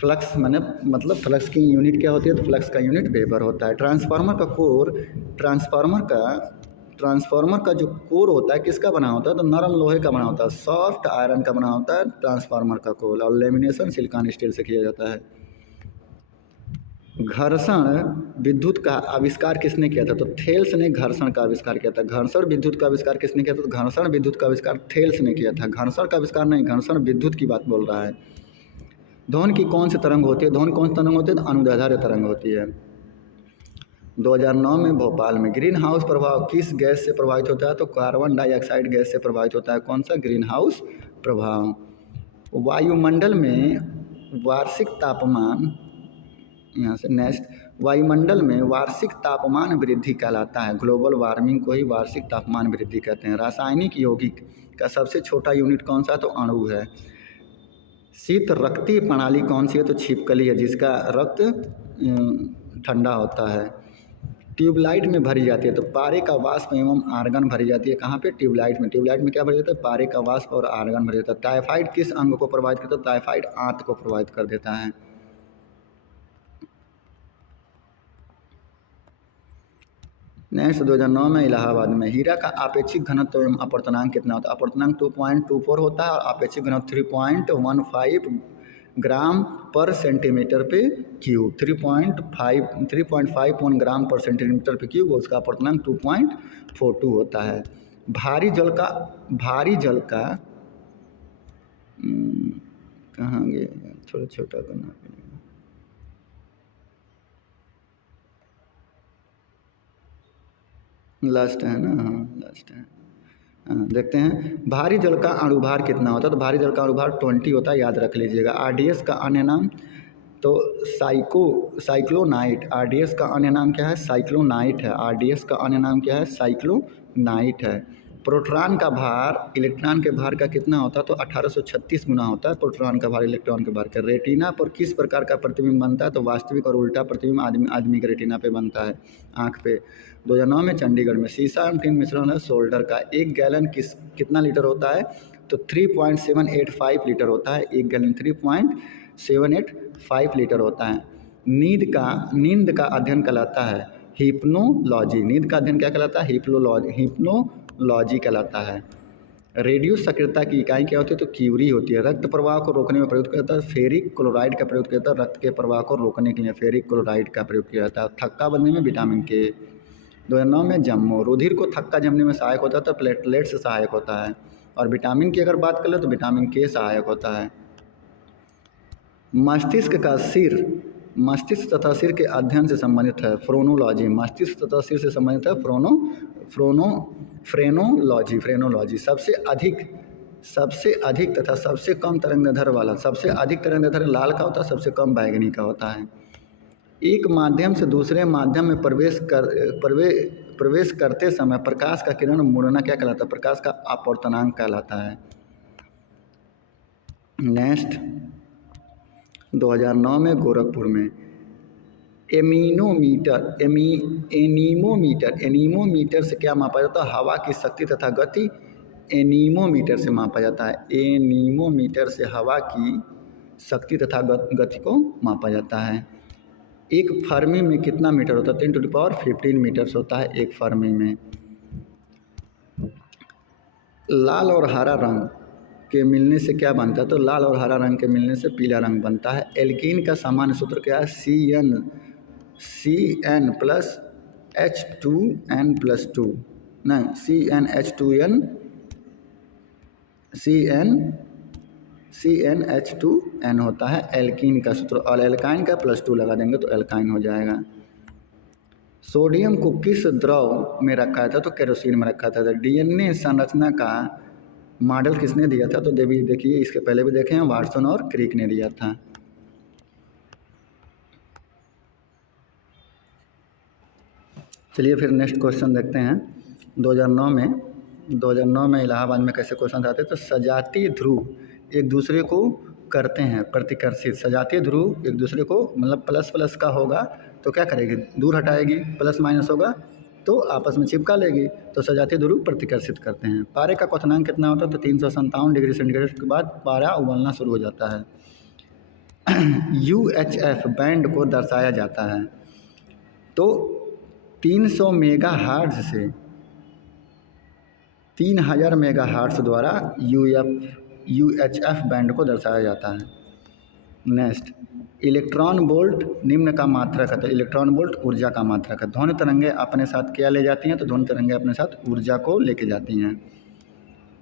फ्लक्स मतलब फ्लक्स की यूनिट क्या होती है तो फ्लक्स का यूनिट वेबर होता है। ट्रांसफार्मर का जो कोर होता है किसका बना होता है तो नरम लोहे का बना होता है, सॉफ्ट आयरन का बना होता है ट्रांसफार्मर का कोर। और लेमिनेशन सिलिकॉन स्टील से किया जाता है। घर्षण विद्युत का आविष्कार किसने किया था तो थेल्स ने घर्षण का आविष्कार किया था। घर्षण विद्युत का आविष्कार किसने किया था तो घर्षण विद्युत का आविष्कार थेल्स ने किया था। घर्षण का आविष्कार नहीं, घर्षण विद्युत की बात बोल रहा है। ध्वनि की कौन सी तरंग होती है, ध्वनि कौन सी तरंग होती है तो अनुदैर्ध्य तरंग होती है। 2009 में भोपाल में ग्रीन हाउस प्रभाव किस गैस से प्रभावित होता है तो कार्बन डाइऑक्साइड गैस से प्रभावित होता है। कौन सा ग्रीन हाउस प्रभाव। वायुमंडल में वार्षिक तापमान, यहाँ से नेक्स्ट, वायुमंडल में वार्षिक तापमान वृद्धि कहलाता है। ग्लोबल वार्मिंग को ही वार्षिक तापमान वृद्धि कहते हैं। रासायनिक यौगिक का सबसे छोटा यूनिट कौन सा तो अणु है। शीत रक्तीय प्रणाली कौन सी है तो छिपकली है जिसका रक्त ठंडा होता है। ट्यूबलाइट में भरी जाती है तो पारे का वाष्प एवं आर्गन भरी जाती है। कहाँ पे ट्यूबलाइट में क्या भरी जाता है पारे का वाष्प और आर्गन भरी जाता है। टाइफाइड किस अंग को प्रभावित करता है टाइफाइड आंत को प्रभावित कर देता है। नेक्स्ट 2009 में इलाहाबाद में हीरा का आपेक्षिक घनत्व एवं अपवर्तनांक कितना होता है। अपवर्तनांक 2.24 होता है और आपेक्षिक घनत्व 3.15 ग्राम पर सेंटीमीटर पे क्यूब। 3.51 ग्राम पर सेंटीमीटर पे क्यूब, उसका अपवर्तनांक 2.42 होता है। भारी जल का कहाँ गया, थोड़ा छोटा करना पड़ेगा। लास्ट है ना, हाँ लास्ट है। देखते हैं भारी जल का अणुभार कितना होता है तो भारी जल का अणुभार 20 होता है, याद रख लीजिएगा। RDS का अन्य नाम तो साइक्लोनाइट। RDS का अन्य नाम क्या है साइक्लोनाइट है। RDS का अन्य नाम क्या है साइक्लोनाइट है। प्रोटॉन का भार इलेक्ट्रॉन के भार का कितना होता है तो 1836 गुना होता है प्रोटॉन का भार इलेक्ट्रॉन के भार का। रेटिना पर किस प्रकार का प्रतिबिंब बनता है तो वास्तविक और उल्टा प्रतिबिंब आदमी के रेटिना पे बनता है, आँख पे। 2009 में चंडीगढ़ में सीसा टिन मिश्रण है सोल्डर का। 1 गैलन कितना लीटर होता है तो 3.785 लीटर होता है। 1 गैलन 3.785 लीटर होता है। नींद का अध्ययन कहलाता है हिप्नोलॉजी। नींद का अध्ययन क्या कहलाता है हिप्नोलॉजी कहलाता है। रेडियो सक्रियता की इकाई क्या होती है तो क्यूरी होती है। रक्त प्रवाह को रोकने में प्रयुक्त किया जाता है फेरिक क्लोराइड का प्रयोग किया जाता है। रक्त के प्रवाह को रोकने के लिए फेरिक क्लोराइड का प्रयोग किया जाता है। थक्का बनने में विटामिन के। 2009 में जम्मू रुधिर को थक्का जमने में सहायक होता है तो प्लेटलेट से सहायक होता है। और विटामिन की अगर बात कर ले तो विटामिन के सहायक होता है। मस्तिष्क तथा सिर के अध्ययन से संबंधित है फ्रेनोलॉजी। मस्तिष्क तथा सिर से संबंधित है फ्रेनोलॉजी। सबसे अधिक तथा सबसे कम तरंगदैर्ध्य वाला, सबसे अधिक तरंगदैर्ध्य लाल का होता है, सबसे कम बैंगनी का होता है। एक माध्यम से दूसरे माध्यम में प्रवेश करते समय प्रकाश का किरण मुड़ना क्या कहलाता है प्रकाश का अपवर्तनांक कहलाता है। नेक्स्ट 2009 में गोरखपुर में एनीमोमीटर से क्या मापा जाता है हवा की शक्ति तथा गति। एनीमोमीटर से मापा जाता है। एनीमोमीटर से हवा की शक्ति तथा गति को मापा जाता है। एक फर्मी में कितना मीटर होता है 10⁻15 मीटर्स होता है एक फर्मी में। लाल और हरा रंग के मिलने से क्या बनता है तो लाल और हरा रंग के मिलने से पीला रंग बनता है। एल्कीन का सामान्य सूत्र क्या है CnH2n होता है एल्कीन का सूत्र। और एल्काइन का +2 लगा देंगे तो एल्काइन हो जाएगा। सोडियम को किस द्रव में रखा था तो केरोसिन में रखा था। DNA संरचना का मॉडल किसने दिया था तो देखिए इसके पहले भी देखे हैं वाटसन और क्रिक ने दिया था। चलिए फिर नेक्स्ट क्वेश्चन देखते हैं। 2009 में इलाहाबाद में कैसे क्वेश्चन आते हैं, तो सजातीय ध्रुव एक दूसरे को करते हैं प्रतिकर्षित। सजातीय ध्रुव एक दूसरे को मतलब प्लस प्लस का होगा तो क्या करेगी, दूर हटाएगी, प्लस माइनस होगा तो आपस में चिपका लेगी, तो सजातीय ध्रुव प्रतिकर्षित करते हैं। पारे का क्वथनांक कितना होता है, तो 357 डिग्री सेंटीग्रेड के बाद पारा उबलना शुरू हो जाता है। UHF बैंड को दर्शाया जाता है, तो 300 मेगा हार्ट्ज से 3000 मेगा हार्ट्ज द्वारा UHF बैंड को दर्शाया जाता है। नेक्स्ट, इलेक्ट्रॉन वोल्ट निम्न का मात्रक है, तो इलेक्ट्रॉन वोल्ट ऊर्जा का मात्रक है। ध्वनि तरंगें अपने साथ क्या ले जाती हैं, तो ध्वनि तरंगें अपने साथ ऊर्जा को लेके जाती हैं।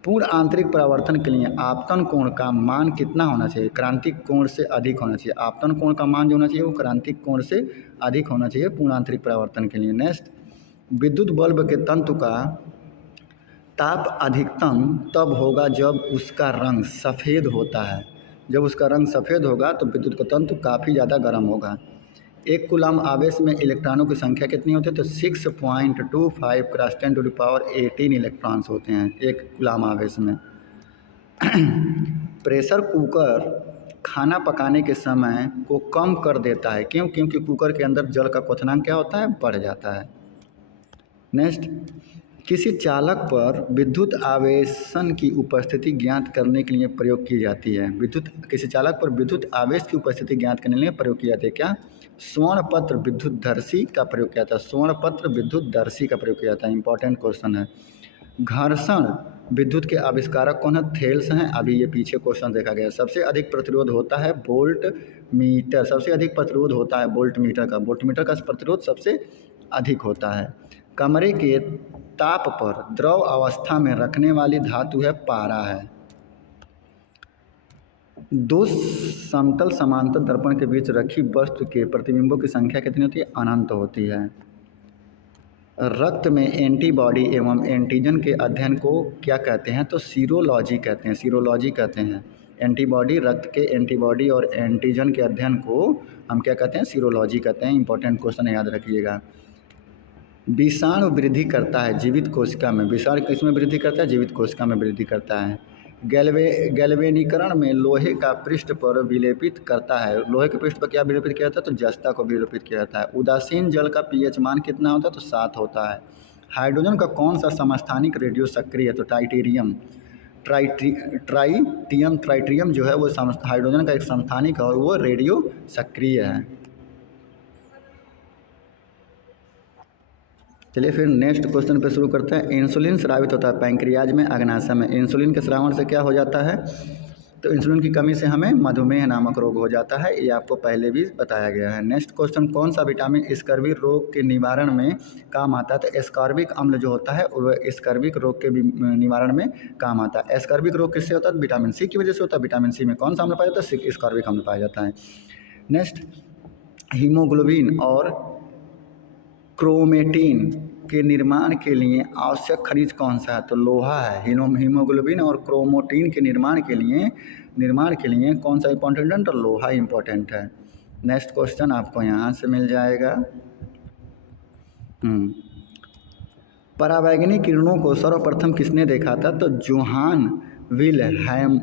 पूर्ण आंतरिक परावर्तन के लिए आपतन कोण का मान कितना होना चाहिए, क्रांतिक कोण से अधिक होना चाहिए। आपतन कोण का मान जो होना चाहिए वो क्रांतिक कोण से अधिक होना चाहिए पूर्ण आंतरिक परावर्तन के लिए। नेक्स्ट, विद्युत बल्ब के तंतु का ताप अधिकतम तब होगा जब उसका रंग सफ़ेद होता है। जब उसका रंग सफ़ेद होगा तो विद्युत का तंतु काफ़ी ज़्यादा गर्म होगा। एक कूलम आवेश में इलेक्ट्रॉनों की संख्या कितनी होती है, तो 6.25 क्रॉस 10⁻18 इलेक्ट्रॉन्स होते हैं एक कूलम आवेश में। प्रेशर कुकर खाना पकाने के समय को कम कर देता है, क्यों, क्योंकि कुकर के अंदर जल का क्वथनांक क्या होता है, बढ़ जाता है। नेक्स्ट, किसी चालक पर विद्युत आवेशन की उपस्थिति ज्ञात करने के लिए प्रयोग की जाती है। किसी चालक पर विद्युत आवेश की उपस्थिति ज्ञात करने के लिए प्रयोग की जाती है क्या, स्वर्णपत्र विद्युतधर्षी का प्रयोग किया जाता है। स्वर्णपत्र विद्युतधर्षी का प्रयोग किया जाता है। इंपॉर्टेंट क्वेश्चन है। घर्षण विद्युत के आविष्कारक कौन है, थेल्स हैं। अभी ये पीछे क्वेश्चन देखा गया। सबसे अधिक प्रतिरोध होता है वोल्ट मीटर, सबसे अधिक प्रतिरोध होता है वोल्ट मीटर का। वोल्ट मीटर का प्रतिरोध सबसे अधिक होता है। कमरे के ताप पर द्रव अवस्था में रखने वाली धातु है पारा है। दो समतल समांतर दर्पण के बीच रखी वस्तु के प्रतिबिंबों की संख्या कितनी होती है, अनंत होती है। रक्त में एंटीबॉडी एवं एंटीजन के अध्ययन को क्या कहते हैं, तो सीरोलॉजी कहते हैं। सीरोलॉजी कहते हैं एंटीबॉडी, रक्त के एंटीबॉडी और एंटीजन के अध्ययन को हम क्या कहते हैं, सीरोलॉजी कहते हैं। इंपॉर्टेंट क्वेश्चन याद रखिएगा। विषाणु वृद्धि करता है जीवित कोशिका में। विषाणु किस में वृद्धि करता है, जीवित कोशिका में वृद्धि करता है। गैल्वेनीकरण में लोहे का पृष्ठ पर विलेपित करता है। लोहे के पृष्ठ पर क्या विलेपित किया जाता है, तो जस्ता को विलेपित किया जाता है। उदासीन जल का pH मान कितना होता है, तो 7 होता है। हाइड्रोजन का कौन सा समस्थानिक रेडियो सक्रिय है, तो टाइटेरियम। ट्राइटियम जो है वो हाइड्रोजन का एक समस्थानिक है और वो रेडियो सक्रिय है। चलिए फिर नेक्स्ट क्वेश्चन पे शुरू करते हैं। इंसुलिन स्रावित होता है पैंक्रियाज में, अग्नाशय में। इंसुलिन के स्रावण से क्या हो जाता है, तो इंसुलिन की कमी से हमें मधुमेह नामक रोग हो जाता है। ये आपको पहले भी बताया गया है। नेक्स्ट क्वेश्चन, कौन सा विटामिन स्कर्वी रोग के निवारण में काम आता है, तो एस्कॉर्बिक अम्ल जो होता है वो स्कर्विक रोग के निवारण में काम आता है। एस्कर्विक रोग किससे होता है, विटामिन सी की वजह से होता है। विटामिन सी में कौन सा अम्ल पाया जाता है, एस्कॉर्बिक अम्ल पाया जाता है। नेक्स्ट, हीमोग्लोबिन और क्रोमेटिन के निर्माण के लिए आवश्यक खनिज कौन सा है, तो लोहा है। हीमोग्लोबिन और क्रोमेटिन के निर्माण के लिए कौन सा इंपॉर्टेंट है, तो लोहा इंपॉर्टेंट है। नेक्स्ट क्वेश्चन आपको यहाँ से मिल जाएगा। परावैंगनी किरणों को सर्वप्रथम किसने देखा था, तो जोहान विल्हेल्म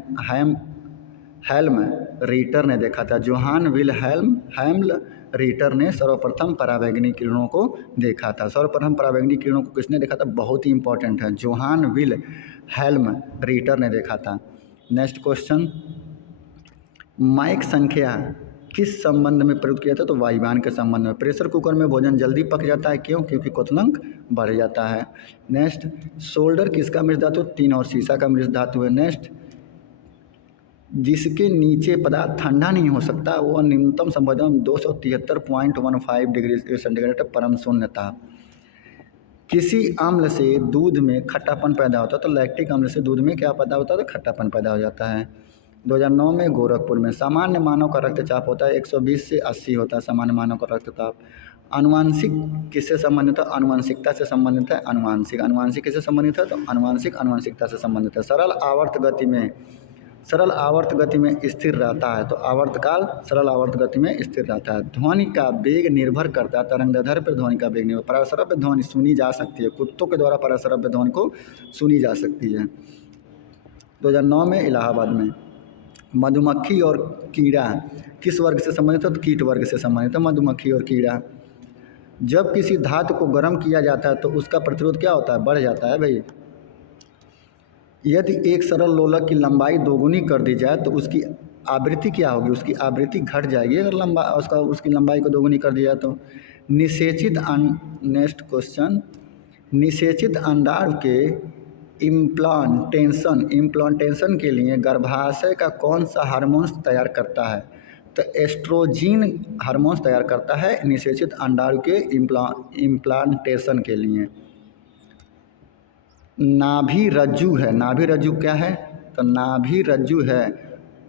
रीटर ने देखा था। जोहान विल्हेल्म रीटर ने सर्वप्रथम परावैंगनी किरणों को देखा था। सर्वप्रथम परावैंगनी किरणों को किसने देखा था, बहुत ही इंपॉर्टेंट है, जोहान विल्हेल्म रीटर ने देखा था। नेक्स्ट क्वेश्चन, माइक संख्या किस संबंध में प्रयुक्त किया था, तो वायुयान के संबंध में। प्रेशर कुकर में भोजन जल्दी पक जाता है, क्यों, क्योंकि क्वथनांक बढ़ जाता है। नेक्स्ट, सोल्डर किसका मृत धातु, तीन और सीसा का मृत धातु है। नेक्स्ट, जिसके नीचे पदार्थ ठंडा नहीं हो सकता वो न्यूनतम संवेदन 273.15 डिग्री सेंटीग्रेड परम शून्य ताप। किसी अम्ल से दूध में खट्टापन पैदा होता है, तो लैक्टिक अम्ल से दूध में क्या पैदा होता है, तो खट्टापन पैदा हो जाता है। 2009 में गोरखपुर में सामान्य मानव का रक्तचाप होता है 120 से 80 होता है सामान्य मानव का रक्तचाप। आनुवांशिक किससे संबंधित है, आनुवांशिकता से संबंधित है। आनुवांशिक किससे संबंधित है, तो आनुवांशिकता से संबंधित है। सरल आवर्त गति में सरल आवर्त गति में स्थिर रहता है। तो आवर्तकाल सरल आवर्त गति में स्थिर रहता है। ध्वनि का वेग निर्भर करता है तरंगदैर्ध्य पर। ध्वनि का वेग निर्भर, पराश्रव्य ध्वनि सुनी जा सकती है, कुत्तों के द्वारा पराश्रव्य ध्वनि को सुनी जा सकती है। 2009 में इलाहाबाद में मधुमक्खी और कीड़ा किस वर्ग से संबंधित है? तो कीट वर्ग से संबंधित है मधुमक्खी और कीड़ा। जब किसी धातु को गर्म किया जाता है तो उसका प्रतिरोध क्या होता है? बढ़ जाता है भाई। यदि एक सरल लोलक की लंबाई दोगुनी कर दी जाए तो उसकी आवृत्ति क्या होगी? उसकी आवृत्ति घट जाएगी अगर उसकी लंबाई को दोगुनी कर दिया तो। नेक्स्ट क्वेश्चन, निषेचित अंडाणु के इम्प्लांटेशन के लिए गर्भाशय का कौन सा हार्मोन्स तैयार करता है? तो एस्ट्रोजीन हार्मोन्स तैयार करता है निषेचित अंडाणु के इम्प्लांटेशन के लिए। नाभि रज्जु है, नाभि रज्जु क्या है? तो नाभि रज्जु है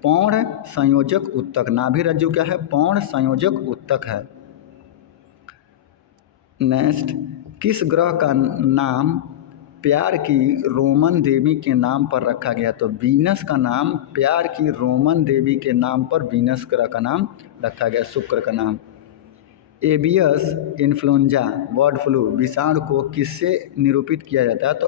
पौढ़ संयोजक उत्तक। नाभि रज्जु क्या है? पौढ़ संयोजक उत्तक है। नेक्स्ट, किस ग्रह का नाम प्यार की रोमन देवी के नाम पर रखा गया? तो वीनस का नाम प्यार की रोमन देवी के नाम पर वीनस ग्रह का नाम रखा गया, शुक्र का नाम। एवियस इन्फ्लुएंजा बर्ड फ्लू विषाणु को किससे निरूपित किया जाता है? तो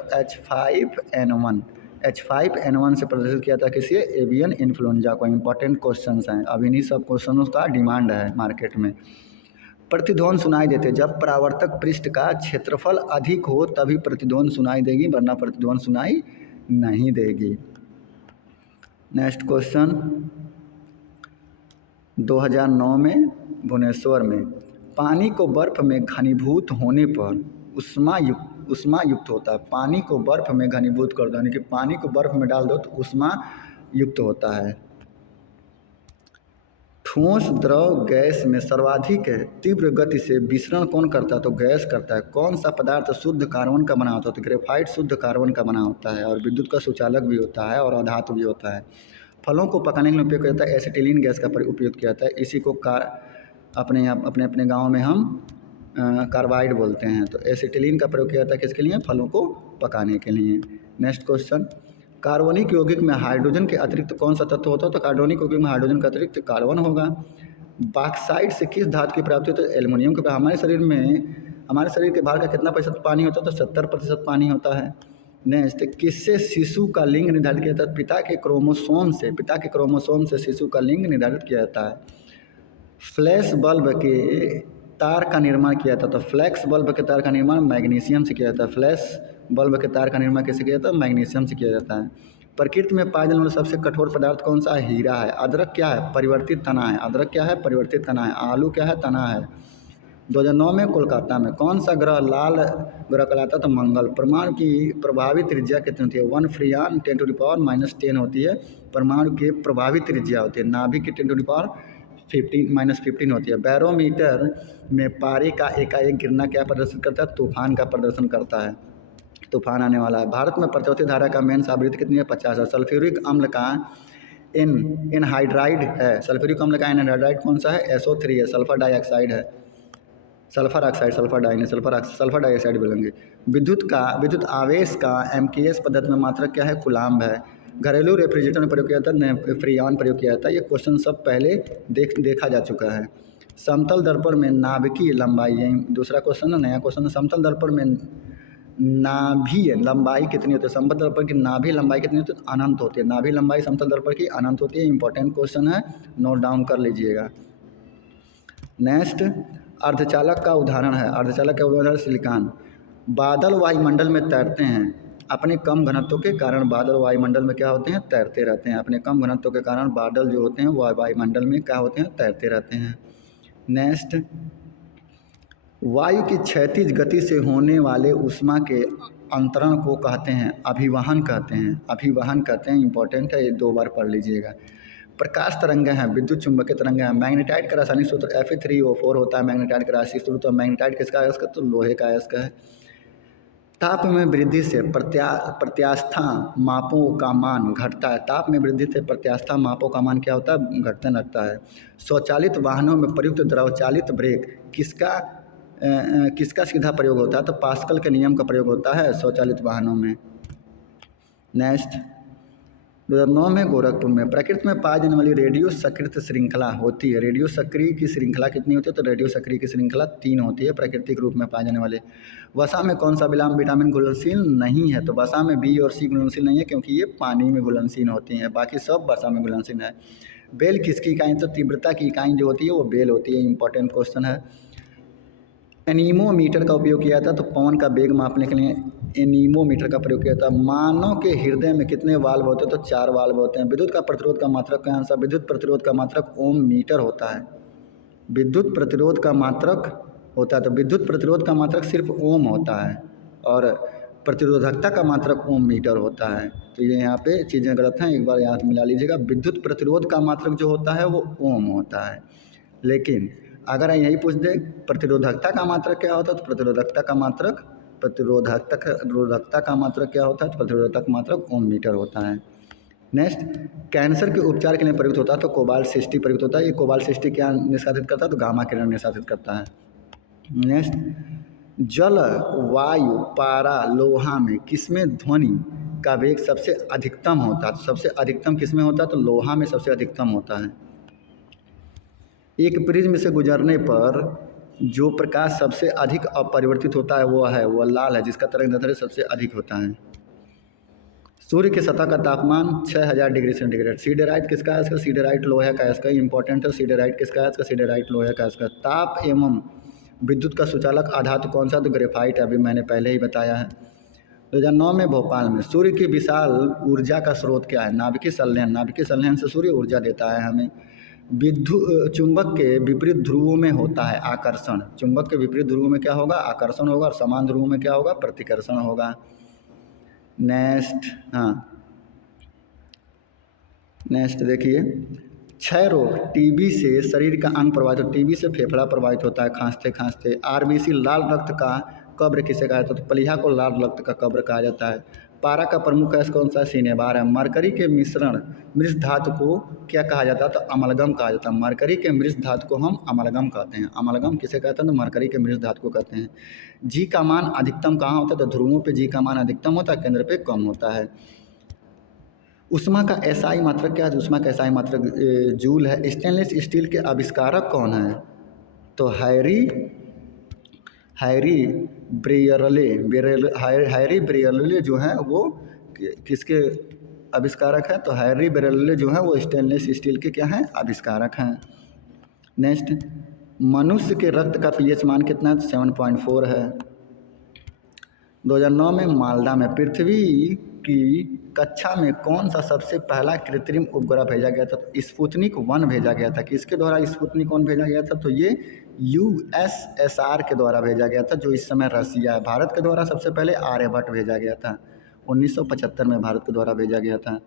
H5N1 से प्रदर्शित किया था किसी एवियन इन्फ्लुएंजा को। इंपॉर्टेंट क्वेश्चंस हैं, अब इन्हीं सब क्वेश्चनों का डिमांड है मार्केट में। प्रतिध्वनि सुनाई देते जब परावर्तक पृष्ठ का क्षेत्रफल अधिक हो तभी प्रतिध्वनि सुनाई देगी, वरना प्रतिध्वनि सुनाई नहीं देगी। नेक्स्ट क्वेश्चन, 2009 में भुवनेश्वर में पानी को बर्फ में घनीभूत होने पर उष्मा युक्त होता है। पानी को बर्फ में घनीभूत कर दो, यानी कि पानी को बर्फ में डाल दो तो उष्मा युक्त होता है। ठोस द्रव गैस में सर्वाधिक तीव्र गति से विसरण कौन करता है? तो गैस करता है। कौन सा पदार्थ शुद्ध कार्बन का बना होता है? तो ग्रेफाइट शुद्ध कार्बन का बना होता है और विद्युत का सुचालक भी होता है और अधातु भी होता है। फलों को पकाने के लिए उपयोग किया जाता है एसिटिलीन गैस का उपयोग किया जाता है। इसी को अपने गाँव में हम कार्बाइड बोलते हैं। तो एसिटिलीन का प्रयोग किया जाता है किसके लिए? फलों को पकाने के लिए। नेक्स्ट क्वेश्चन, कार्बनिक यौगिक में हाइड्रोजन के अतिरिक्त कौन सा तत्व होता है? तो कार्बनिक यौगिक में हाइड्रोजन का अतिरिक्त कार्बन होगा। बॉक्साइट से किस धातु की प्राप्ति होती है? तो एल्युमिनियम के। हमारे शरीर के बाहर का कितना प्रतिशत पानी होता है? तो 70% पानी होता है। नेक्स्ट, किससे शिशु का लिंग निर्धारित किया जाता है? पिता के क्रोमोसोम से शिशु का लिंग निर्धारित किया जाता है। फ्लैश बल्ब के तार का निर्माण किया जाता है। तो फ्लैक्स बल्ब के तार का निर्माण मैग्नीशियम से किया जाता है। फ्लैश बल्ब के तार का निर्माण कैसे किया जाता है? मैग्नीशियम से किया जाता है। प्रकृति में पाए जाने वाला सबसे कठोर पदार्थ कौन सा है? हीरा है। अदरक क्या है? परिवर्तित तना है। अदरक क्या है? परिवर्तित तना है। आलू क्या है? तना है। 2009 में कोलकाता में कौन सा ग्रह लाल ग्रह कहलाता है? तो मंगल। परमाणु की प्रभावी त्रिज्या कितनी होती है? 1 फ्रियान 10⁻⁻10 होती है परमाणु की प्रभावी त्रिज्या होती है। नाभिक की 10⁻15 होती है। बैरोमीटर में पारे का एकाएक गिरना क्या प्रदर्शित करता है? तूफान का प्रदर्शन करता है, तूफान आने वाला है। भारत में प्रत्यावर्ती धारा का मेन आवृत्ति कितनी है? 50 है। सल्फ्यूरिक अम्ल का एनहाइड्राइड है। सल्फ्यूरिक अम्ल का एनहाइड्राइड कौन सा है? SO3 है। सल्फर डाइऑक्साइड है, सल्फर डाइऑक्साइड बोलेंगे। विद्युत आवेश का MKS पद्धति में मात्रक क्या है? कूलाम्ब है। घरेलू रेफ्रिजरेटर में प्रयोग किया जाता है फ्रीऑन प्रयोग किया जाता है। ये क्वेश्चन सब पहले देखा जा चुका है। समतल दर्पण में नाभिकीय लंबाई, यही दूसरा क्वेश्चन है, नया क्वेश्चन है। समतल दर्पण में नाभि लंबाई कितनी होती है? समतल दर्पण की नाभि लंबाई कितनी होती है? अनंत होती है। नाभि लंबाई समतल दर्पण की अनंत होती है। इंपॉर्टेंट क्वेश्चन है, नोट डाउन कर लीजिएगा। नेक्स्ट, अर्धचालक का उदाहरण है। अर्धचालक का उदाहरण सिलिकॉन। बादल वायुमंडल में तैरते हैं अपने कम घनत्व के कारण। बादल वायुमंडल में क्या होते हैं? तैरते रहते हैं। अपने कम घनत्व के कारण बादल जो होते हैं वो वायुमंडल में क्या होते हैं? तैरते रहते हैं। नेक्स्ट, वायु की क्षैतिज गति से होने वाले ऊष्मा के अंतरण को कहते हैं अभिवहन कहते हैं। इंपॉर्टेंट है, ये 2 बार पढ़ लीजिएगा। प्रकाश तरंगें हैं, विद्युत चुंबकीय तरंगें हैं। मैग्नेटाइट का रासायनिक सूत्र Fe3O4 होता है। मैग्नेटाइट का रासायनिक सूत्र। मैग्नेटाइट किसका है? उसका तो लोहे का है इसका है। ताप में वृद्धि से प्रत्यास्था मापों का मान घटता है। ताप में वृद्धि से प्रत्यास्था मापों का मान क्या होता है? घटने लगता है। स्वचालित वाहनों में प्रयुक्त द्रवचालित ब्रेक किसका सीधा प्रयोग होता है? तो पास्कल के नियम का प्रयोग होता है स्वचालित वाहनों में। नेक्स्ट, 2009 में गोरखपुर में प्रकृति में पाई जाने वाली रेडियो सक्रिय श्रृंखला होती है। रेडियो सक्रिय की श्रृंखला कितनी होती है? तो रेडियो सक्रिय की श्रृंखला 3 होती है प्राकृतिक रूप में पाए जाने वाले। वसा में कौन सा विटामिन घुलनशील नहीं है? तो वसा में बी और सी घुलनशील नहीं है क्योंकि ये पानी में घुलनशील होती हैं, बाकी सब वसा में घुलनशील है। बेल किसकी इकाई? तो तीव्रता की इकाई जो होती है वो बेल होती है। इंपॉर्टेंट क्वेश्चन है। एनीमोमीटर का उपयोग किया था, तो पवन का वेग मापने के लिए एनीमोमीटर का प्रयोग किया था। मानव के हृदय में कितने वाल्व होते हैं? तो 4 वाल्व होते हैं। विद्युत का प्रतिरोध का मात्रक का आंसर, विद्युत प्रतिरोध का मात्रक ओम मीटर होता है। विद्युत प्रतिरोध का मात्रक होता है, तो विद्युत प्रतिरोध का मात्रक सिर्फ ओम होता है और प्रतिरोधकता का मात्रक ओम मीटर होता है। तो ये यहाँ पे चीज़ें गलत हैं, एक बार याद मिला लीजिएगा। विद्युत प्रतिरोध का मात्रक जो होता है वो ओम होता है, लेकिन अगर यही पूछ दे प्रतिरोधकता का मात्रक क्या होता है, तो प्रतिरोधकता का मात्रक क्या होता है? तो प्रतिरोधक मात्रक ओम मीटर होता है। नेक्स्ट, कैंसर के उपचार के लिए प्रयुक्त होता है, तो कोबाल्ट 60 प्रयुक्त होता है। ये कोबाल्ट 60 क्या निष्कासित करता है? तो गामा किरण निष्कासित करता है। नेक्स्ट, जल, वायु, पारा, लोहा में किसमें ध्वनि का वेग सबसे अधिकतम होता है? तो सबसे अधिकतम किसमें होता है? तो लोहा में सबसे अधिकतम होता है। एक प्रिज्म से गुजरने पर जो प्रकाश सबसे अधिक अपरिवर्तित होता है वो लाल है, जिसका तरंगदैर्ध्य सबसे अधिक होता है। सूर्य की सतह का तापमान 6000 डिग्री सेंटीग्रेड। सीडेराइट किसका है? इसका सीडेराइट लोहे का है। इसका इंपॉर्टेंट है। सीडेराइट किसका है? इसका सीडेराइट लोहे का है। इसका ताप एवं विद्युत का सुचालक आधातु कौन सा? तो ग्रेफाइट है, अभी मैंने पहले ही बताया है। 2009 में भोपाल में सूर्य की विशाल ऊर्जा का स्रोत क्या है? नाभिकीय संलयन। नाभिकीय संलयन से सूर्य ऊर्जा देता है हमें। चुंबक के विपरीत ध्रुवों में होता है आकर्षण। चुंबक के विपरीत ध्रुवों में क्या होगा? आकर्षण होगा, और समान ध्रुवों में क्या होगा? प्रतिकर्षण होगा। नेक्स्ट देखिए, क्षय रोग, टीबी से शरीर का अंग प्रभावित हो। टीबी से फेफड़ा प्रभावित होता है खांसते खांसते। आरबीसी, लाल रक्त का कब्र किसे कहा जाता है? तो प्लीहा को लाल रक्त का कब्र कहा जाता है। पारा का प्रमुख गैस कौन सा? सिनेबार है। मरकरी के मिश्रण मृत धातु को क्या कहा जाता है? तो अमलगम कहा जाता है। मरकरी के मृत धातु को हम अमलगम कहते हैं। अमलगम किसे कहते हैं? तो मरकरी के मृत धातु को कहते हैं। जी का मान अधिकतम कहाँ होता है? तो ध्रुवों पे जी का मान अधिकतम होता है, केंद्र पे कम होता है। उष्मा का एसआई मात्रक क्या है? उष्मा का एसआई मात्रक जूल है। स्टेनलेस स्टील के आविष्कारक कौन है? तो हैरी ब्रियरले जो हैं वो किसके आविष्कारक हैं? तो हैरी ब्रियरले जो हैं वो स्टेनलेस स्टील के क्या हैं? आविष्कारक हैं। नेक्स्ट, मनुष्य के रक्त का पीएच मान कितना है? तो 7.4 है। 2009 में मालदा में पृथ्वी की कक्षा में कौन सा सबसे पहला कृत्रिम उपग्रह भेजा गया था? तो स्पुतनिक 1 भेजा गया था। किसके द्वारा स्पुतनिक 1 भेजा गया था? तो ये यूएसएसआर के द्वारा भेजा गया था, जो इस समय रसिया है। भारत के द्वारा सबसे पहले आर्यभट्ट भेजा गया था। 1975 में भारत के द्वारा भेजा गया था।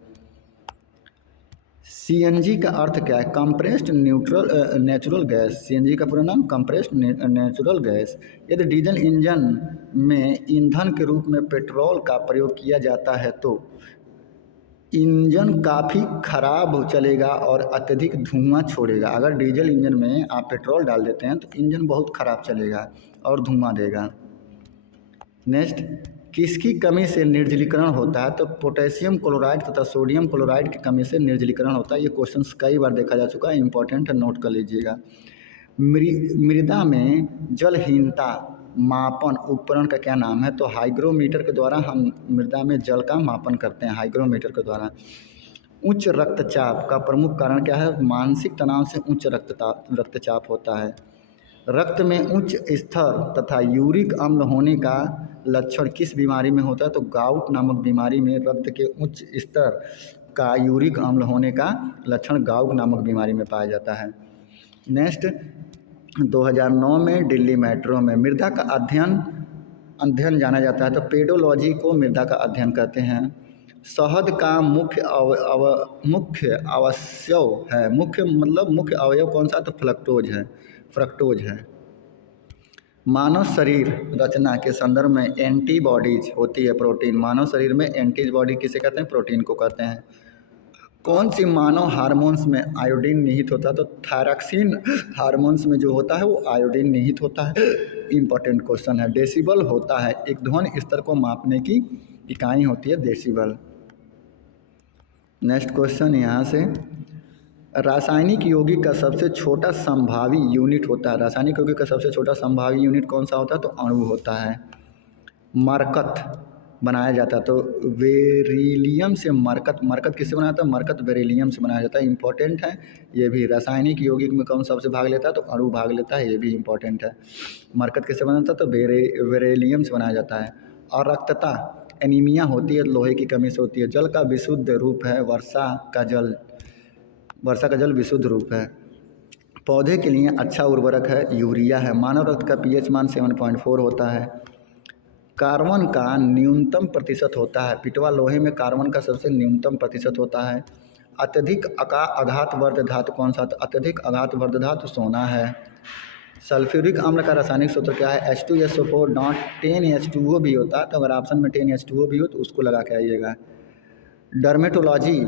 सीएनजी का अर्थ क्या है? Compressed natural gas. सीएनजी का पूरा नाम कंप्रेस्ड नेचुरल गैस। यदि डीजल इंजन में ईंधन के रूप में पेट्रोल का प्रयोग किया जाता है तो इंजन काफ़ी खराब चलेगा और अत्यधिक धुआं छोड़ेगा। अगर डीजल इंजन में आप पेट्रोल डाल देते हैं तो इंजन बहुत ख़राब चलेगा और धुआं देगा। नेक्स्ट, किसकी कमी से निर्जलीकरण होता है? तो पोटेशियम क्लोराइड तथा सोडियम क्लोराइड की कमी से निर्जलीकरण होता है। ये क्वेश्चन कई बार देखा जा चुका है, इंपॉर्टेंट है, नोट कर लीजिएगा। मृदा में जलहीनता मापन उपकरण का क्या नाम है? तो हाइग्रोमीटर के द्वारा हम मृदा में जल का मापन करते हैं, हाइग्रोमीटर के द्वारा। उच्च रक्तचाप का प्रमुख कारण क्या है? मानसिक तनाव से उच्च रक्तचाप होता है। रक्त में उच्च स्तर तथा यूरिक अम्ल होने का लक्षण किस बीमारी में होता है? तो गाउट नामक बीमारी में रक्त के उच्च स्तर का यूरिक अम्ल होने का लक्षण गाउट नामक बीमारी में पाया जाता है। नेक्स्ट, 2009 में दिल्ली मेट्रो में मृदा का अध्ययन जाना जाता है, तो पेडोलॉजी को मृदा का अध्ययन कहते हैं। शहद का मुख्य अवयव है, मुख्य अवयव कौन सा? तो फ्रक्टोज है। मानव शरीर रचना के संदर्भ में एंटीबॉडीज होती है प्रोटीन। मानव शरीर में एंटीबॉडी किसे कहते हैं? प्रोटीन को कहते हैं। कौन सी मानव हार्मोन्स में आयोडीन निहित होता है? तो थायरॉक्सिन हार्मोन्स में जो होता है वो आयोडीन निहित होता है। इंपॉर्टेंट क्वेश्चन है। डेसिबल होता है एक ध्वनि स्तर को मापने की इकाई होती है, डेसिबल। नेक्स्ट क्वेश्चन यहाँ से, रासायनिक यौगिक का सबसे छोटा संभावी यूनिट होता है, रासायनिक यौगिक का सबसे छोटा संभावी यूनिट कौन सा होता है? तो अणु होता है। मरकत बनाया जाता है, तो बेरिलियम से मरकत, मरकत किससे बनाया जाता है? मरकत बेरिलियम से बनाया जाता है। इंपॉर्टेंट है ये भी। रासायनिक यौगिक में कौन सबसे भाग लेता है? तो अणु भाग लेता है, ये भी इंपॉर्टेंट है। मरकत किससे बना जाता है? तो बेरिलियम से बनाया जाता है। और रक्तता, एनीमिया होती है, लोहे की कमी से होती है। जल का विशुद्ध रूप है वर्षा का जल, वर्षा का जल विशुद्ध रूप है। पौधे के लिए अच्छा उर्वरक है यूरिया है। मानव रक्त का पीएच मान 7.4 होता है। कार्बन का न्यूनतम प्रतिशत होता है, पिटवा लोहे में कार्बन का सबसे न्यूनतम प्रतिशत होता है। अत्यधिक आघातवर्ध धातु कौन सा? अत्यधिक आघातवर्ध धातु सोना है। सल्फ्यूरिक अम्ल का रासायनिक सूत्र क्या है? H2SO4 डॉट 10H2O भी होता है, तो अगर ऑप्शन में 10H2O भी हो तो उसको लगा के आइएगा। डर्मेटोलॉजी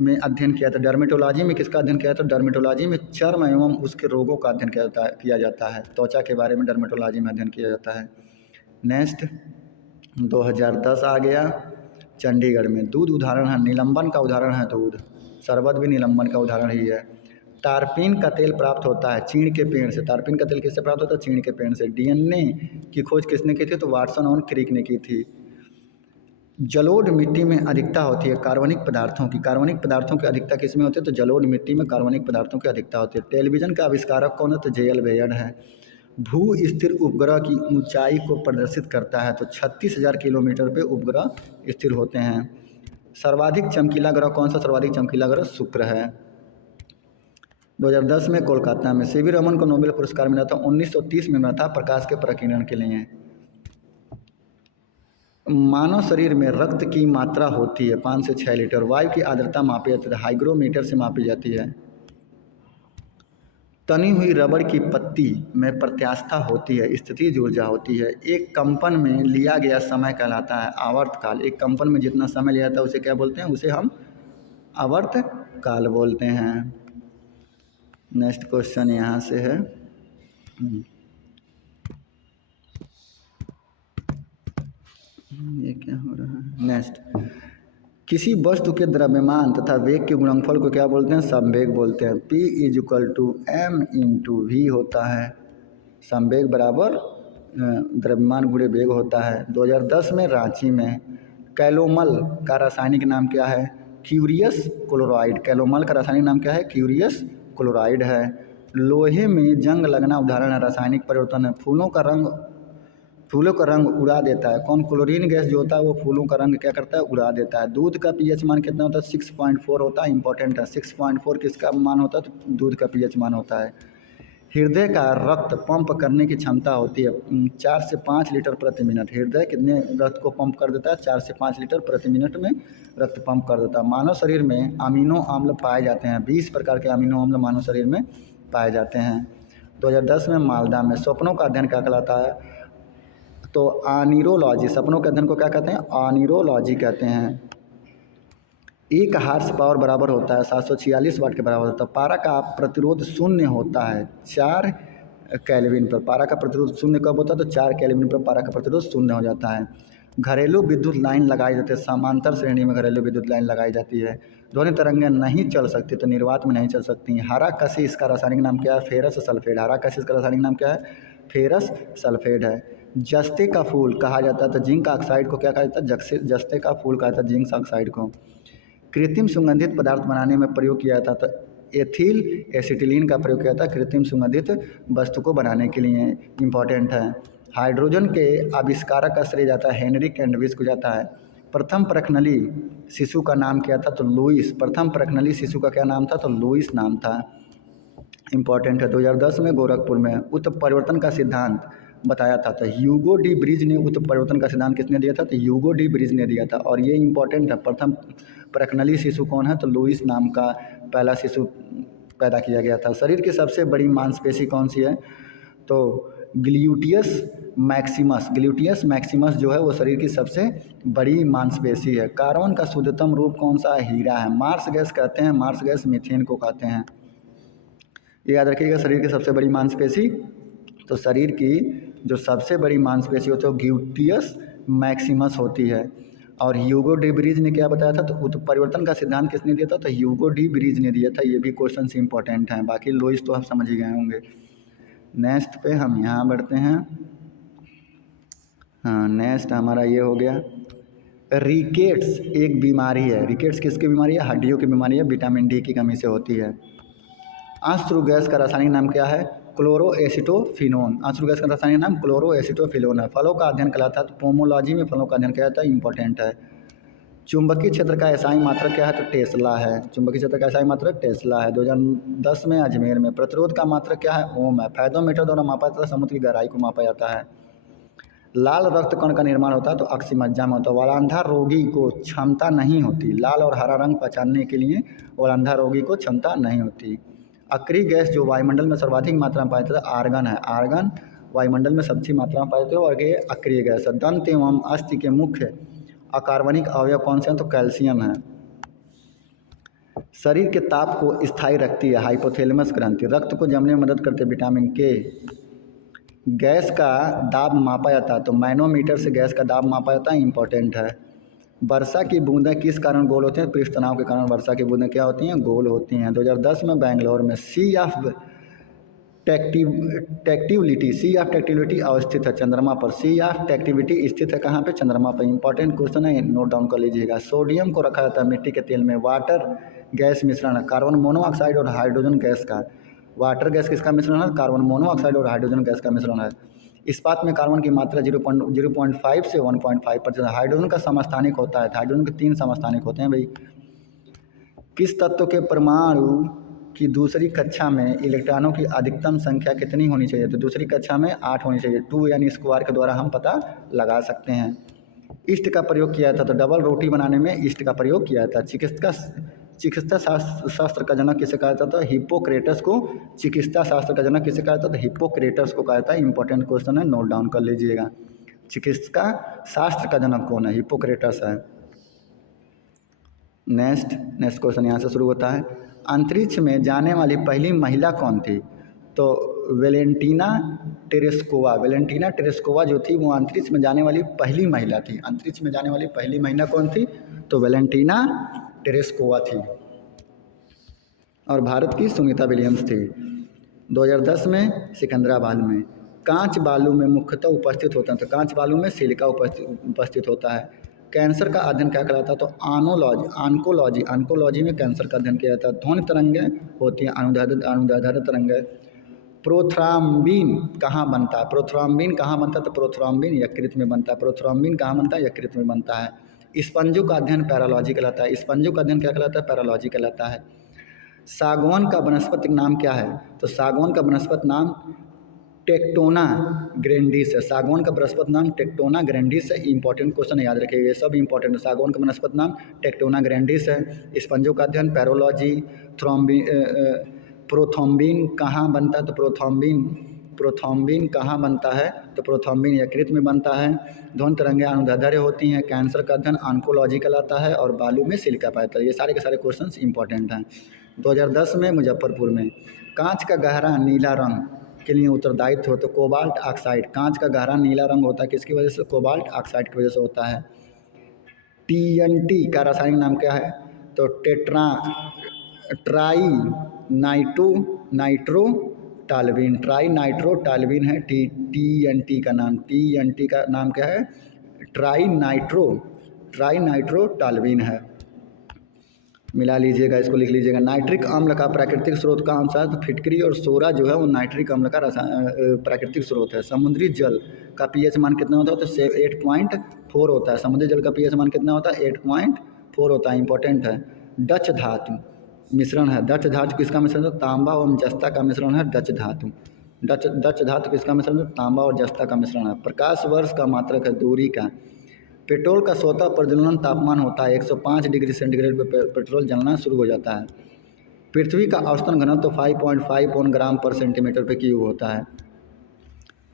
में अध्ययन किया था, डर्मेटोलॉजी में किसका अध्ययन किया था? डर्मेटोलॉजी में चर्म एवं उसके रोगों का अध्ययन किया जाता है। त्वचा के बारे में डर्मेटोलॉजी में अध्ययन किया जाता है। नेक्स्ट 2010 आ गया। चंडीगढ़ में दूध उदाहरण है, निलंबन का उदाहरण है दूध, शरबत भी निलंबन का उदाहरण ही है। टारपीन का तेल प्राप्त होता है चीड़ के पेड़ से। टारपीन का तेल किससे प्राप्त होता है? चीड़ के पेड़ से। डीएनए की खोज किसने की थी? तो वाटसन और क्रिक ने की थी। जलोढ़ मिट्टी में अधिकता होती है कार्बनिक पदार्थों की। कार्बनिक पदार्थों की अधिकता किस में होती है? तो जलोढ़ मिट्टी में कार्बनिक पदार्थों की अधिकता होती है। टेलीविज़न का आविष्कारक कौन है? तो जेएल बेयर्ड है। भू स्थिर उपग्रह की ऊंचाई को प्रदर्शित करता है, तो 36,000 किलोमीटर पे उपग्रह स्थिर होते हैं। सर्वाधिक चमकीला ग्रह कौन सा? सर्वाधिक चमकीला ग्रह शुक्र है। 2010 में कोलकाता में सीवी रमन को नोबेल पुरस्कार मिला था। 1930 में मिला था प्रकाश के प्रकीर्णन के लिए। मानव शरीर में रक्त की मात्रा होती है 5 से 6 लीटर। वायु की आर्द्रता मापी जाती है, हाइग्रोमीटर से मापी जाती है। तनी हुई रबड़ की पत्ती में प्रत्यास्था होती है, स्थितिज ऊर्जा होती है। एक कंपन में लिया गया समय कहलाता है आवर्तकाल। एक कंपन में जितना समय लिया जाता है उसे क्या बोलते हैं? उसे हम आवर्तकाल बोलते हैं। नेक्स्ट क्वेश्चन यहाँ से है, ये क्या हो रहा है? नेक्स्ट, किसी वस्तु के द्रव्यमान तथा वेग के गुणनफल को क्या बोलते हैं? संवेग बोलते हैं। P = m/v होता है। संवेग बराबर द्रव्यमान गुणे वेग होता है। 2010 में रांची में कैलोमल का रासायनिक नाम क्या है? Curious chloride. कैलोमल का रासायनिक नाम क्या है? क्यूरियस क्लोराइड है। लोहे में जंग लगना उदाहरण है रासायनिक परिवर्तन है। फूलों का रंग उड़ा देता है कौन? क्लोरीन गैस जो होता है वो फूलों का रंग क्या करता है? उड़ा देता है। दूध का पीएच मान कितना होता है? 6.4 होता है। इंपॉर्टेंट है, 6.4 किसका मान होता है? तो दूध का पीएच मान होता है। हृदय का रक्त पंप करने की क्षमता होती है 4 से 5 लीटर प्रति मिनट। हृदय कितने रक्त को पंप कर देता है? 4 से 5 लीटर प्रति मिनट में रक्त पंप कर देता है। मानव शरीर में अमीनो अम्ल पाए जाते हैं, 20 प्रकार के अमीनो अम्ल मानव शरीर में पाए जाते हैं। 2010 में मालदा में सपनों का अध्ययन क्या कहलाता है? तो आनीरोलॉजी। सपनों के अध्ययन को क्या कहते हैं? आनीरोलॉजी कहते हैं। एक हार्स पावर बराबर होता है 746 वाट के बराबर होता है। पारा का प्रतिरोध शून्य होता है 4 केल्विन पर। पारा का प्रतिरोध शून्य कब होता है? तो 4 केल्विन पर पारा का प्रतिरोध शून्य हो जाता है। घरेलू विद्युत लाइन लगाई जाती है, समांतर श्रेणी में घरेलू विद्युत लाइन लगाई जाती है। ध्वनि तरंगें नहीं चल सकती, तो निर्वात में नहीं चल सकती। हरा कसी इसका रासायनिक नाम क्या है? Ferrous sulphate. हरा कसी इसका रासायनिक नाम क्या है? फेरस सल्फेट है। जस्ते का फूल कहा जाता है, तो जिंक ऑक्साइड को क्या कहा जाता है? जस्ते का फूल कहा जाता है जिंक ऑक्साइड को। कृत्रिम सुगंधित पदार्थ बनाने में प्रयोग किया जाता था, एथिल एसिटिलीन का प्रयोग किया था कृत्रिम सुगंधित वस्तु को बनाने के लिए। इंपॉर्टेंट है। हाइड्रोजन के आविष्कारक का श्रेय जाता है हेनरी कैंडविस को जाता है। प्रथम परखनली शिशु का नाम क्या था? तो लुइस। प्रथम परखनली शिशु का क्या नाम था? तो लुइस नाम था। इंपॉर्टेंट है। 2010 में गोरखपुर में उत्परिवर्तन का सिद्धांत बताया था, तो ह्यूगो डी ब्रिज ने उत्परिवर्तन का सिद्धांत किसने दिया था? तो ह्यूगो डी ब्रिज ने दिया था। और ये इंपॉर्टेंट है, प्रथम परखनली शिशु कौन है? तो लुइस नाम का पहला शिशु पैदा किया गया था। शरीर की सबसे बड़ी मांसपेशी कौन सी है? तो ग्लूटियस मैक्सिमस। ग्लूटियस मैक्सिमस जो है वो शरीर की सबसे बड़ी मांसपेशी है। कार्बन का शुद्धतम रूप कौन सा है? हीरा है। मार्स गैस कहते हैं, मार्स गैस मीथेन को कहते हैं। ये याद रखिएगा। शरीर की सबसे बड़ी मांसपेशी, तो शरीर की जो सबसे बड़ी मांसपेशी होती है वो ग्लूटियस मैक्सिमस होती है। और ह्यूगो डी ब्रीज ने क्या बताया था, तो परिवर्तन का सिद्धांत किसने दिया था, तो ह्यूगो डी ब्रीज ने दिया था। ये भी क्वेश्चन इंपॉर्टेंट हैं, बाकी लोइस तो आप समझ ही गए होंगे। नेक्स्ट पे हम यहाँ बढ़ते हैं। हाँ, नेक्स्ट हमारा ये हो गया, रिकेट्स एक बीमारी है। रिकेट्स किसकी बीमारी है, हड्डियों की बीमारी है, विटामिन डी की कमी से होती है। अश्रु गैस का रासायनिक नाम क्या है, क्लोरोएसिटोफिनोन। अश्रु गैस का रासायनिक नाम क्लोरोएसिटोफिनोन है। फलों का अध्ययन कहलाता है, तो पोमोलॉजी में फलों का अध्ययन क्या जाता है, इंपॉर्टेंट है। चुंबकीय क्षेत्र का एसआई मात्रक क्या है, तो टेस्ला है। चुंबकीय क्षेत्र का एसआई मात्रक टेस्ला है। 2010 में अजमेर में। प्रतिरोध का मात्रक क्या है, ओम है। फायदोमीटर द्वारा मापा जाता है, समुद्र की गहराई को मापा जाता है। लाल रक्त कण का निर्माण होता है, तो अक्सीमज्जा में होता है। वलांधा रोगी को क्षमता नहीं होती, लाल और हरा रंग पहचानने के लिए वलांधा रोगी को क्षमता नहीं होती। अक्रिय गैस जो वायुमंडल में सर्वाधिक मात्रा में पाया जाता है, आर्गन है। आर्गन वायुमंडल में सबसे मात्रा में पाए जाते हैं, और ये अक्रिय गैस है। दंत एवं अस्थि के मुख्य अकार्बनिक अवयव कौन से हैं, तो कैल्शियम है। शरीर के ताप को स्थायी रखती है, हाइपोथैलेमस ग्रंथि। रक्त को जमने में मदद करते हैं, विटामिन के। गैस का दाब मापा जाता है, तो मैनोमीटर से गैस का दाब मापा जाता है, इंपॉर्टेंट है। वर्षा की बूंदें किस कारण गोल होती हैं, पृष्ठ तनाव के कारण वर्षा की बूंदें क्या होती हैं, गोल होती हैं। 2010 में बेंगलोर में सी ऑफ टेक्टिविटी अवस्थित है चंद्रमा पर। सी ऑफ टेक्टिविटी स्थित है कहाँ पे, चंद्रमा पर। इंपॉर्टेंट क्वेश्चन है, नोट डाउन कर लीजिएगा। सोडियम को रखा जाता है मिट्टी के तेल में। वाटर गैस मिश्रण है, कार्बन मोनोऑक्साइड और हाइड्रोजन गैस का। वाटर गैस किसका मिश्रण है, कार्बन मोनोऑक्साइड और हाइड्रोजन गैस का मिश्रण है। इस्पात में कार्बन की मात्रा 0.5 से 1.5%। हाइड्रोजन का समस्थानिक होता है, हाइड्रोजन के 3 समस्थानिक होते हैं भाई। किस तत्व के परमाणु की दूसरी कक्षा में इलेक्ट्रॉनों की अधिकतम संख्या कितनी होनी चाहिए, तो दूसरी कक्षा में 8 होनी चाहिए। 2 यानी स्क्वायर के द्वारा हम पता लगा सकते हैं। ईस्ट का प्रयोग किया था, तो डबल रोटी बनाने में ईस्ट का प्रयोग किया था। चिकित्सा शास्त्र का जनक किसे कहा जाता है, हिप्पोक्रेटस को। चिकित्सा शास्त्र का जनक किसे कहा जाता है, हिप्पोक्रेटस को कहा जाता है। इंपॉर्टेंट क्वेश्चन है, नोट डाउन कर लीजिएगा। चिकित्सा शास्त्र का जनक कौन है, हिप्पोक्रेटस है। नेक्स्ट क्वेश्चन यहाँ से शुरू होता है। अंतरिक्ष में जाने वाली पहली महिला कौन थी, तो वेलेंटीना टेरेस्कोवा। वेलेंटीना टेरेस्कोवा जो थी वो अंतरिक्ष में जाने वाली पहली महिला थी। अंतरिक्ष में जाने वाली पहली महिला कौन थी, तो वेलेंटीना टेरेस्कोवा थी। और भारत की सुनीता विलियम्स थी। 2010 में सिकंदराबाद में। कांच बालू में मुख्यतः उपस्थित होता है, तो कांच बालू में सिलिका उपस्थित होता है। कैंसर का अध्ययन क्या कहलाता है, तो आंकोलॉजी में कैंसर का अध्ययन किया जाता है। ध्वनि तरंगें होती हैं, अनुदैर्ध्य तरंगें। प्रोथ्राम्बिन कहाँ बनता है, प्रोथ्राम्बिन कहाँ बनता है, तो प्रोथ्राम्बिन यकृत में बनता है। प्रोथ्राम्बिन कहाँ बनता है, यकृत में बनता है। स्पंजों का अध्ययन पैरालॉजी कहलाता है। स्पंजों का अध्ययन क्या कहलाता है, पैरालॉजी कहलाता है। सागवान का वनस्पतिक नाम क्या है, तो सागवान का वनस्पति नाम टेक्टोना ग्रैंडिस है। सागवान का वनस्पति नाम टेक्टोना ग्रैंडिस है। इंपॉर्टेंट क्वेश्चन याद रखिएगा, ये सब इंपॉर्टेंट है। सागवान का वनस्पति नाम टेक्टोना ग्रैंडिस है। स्पंजों का अध्ययन पैरोलॉजी। प्रोथ्रोम्बिन कहाँ बनता है, तो प्रोथ्रोम्बिन कहाँ बनता है, तो प्रोथ्रोम्बिन यकृत में बनता है। ध्वनि तरंगें अनुदैर्ध्य होती हैं। कैंसर का अध्ययन ऑन्कोलॉजी कहलाता है। और बालू में सिलिका पाया जाता है। ये सारे के सारे क्वेश्चंस इंपॉर्टेंट हैं। 2010 में मुजफ्फरपुर में। कांच का गहरा नीला रंग के लिए उत्तरदायित्व हो, तो कोबाल्ट ऑक्साइड। कांच का गहरा नीला रंग होता है किसकी वजह से, कोबाल्ट ऑक्साइड की वजह से होता है। TNT का रासायनिक नाम क्या है, तो ट्राई नाइट्रोटाल्विन है। TNT का नाम, TNT का नाम क्या है, ट्राई नाइट्रोटाल्विन है। मिला लीजिएगा, इसको लिख लीजिएगा। नाइट्रिक अम्ल का प्राकृतिक स्रोत कौन सा है, तो फिटकरी और सोरा जो है वो नाइट्रिक अम्ल का प्राकृतिक स्रोत है। समुद्री जल का pH मान कितना होता है, तो 8.4 होता है। समुद्री जल का pH मान कितना होता है, 8.4 होता है। इंपॉर्टेंट है। डच धातु मिश्रण है। डच धातु किसका मिश्रण है, तांबा और जस्ता का मिश्रण है डच धातु। डच धातु किसका मिश्रण है, तांबा और जस्ता का मिश्रण है। प्रकाश वर्ष का मात्रक है दूरी का। पेट्रोल का स्वतः प्रज्वलन तापमान होता है 105 डिग्री सेंटीग्रेड पर पेट्रोल जलना शुरू हो जाता है। पृथ्वी का औसतन घनत्व तो 5.51 ग्राम पर सेंटीमीटर पे क्यूब होता है।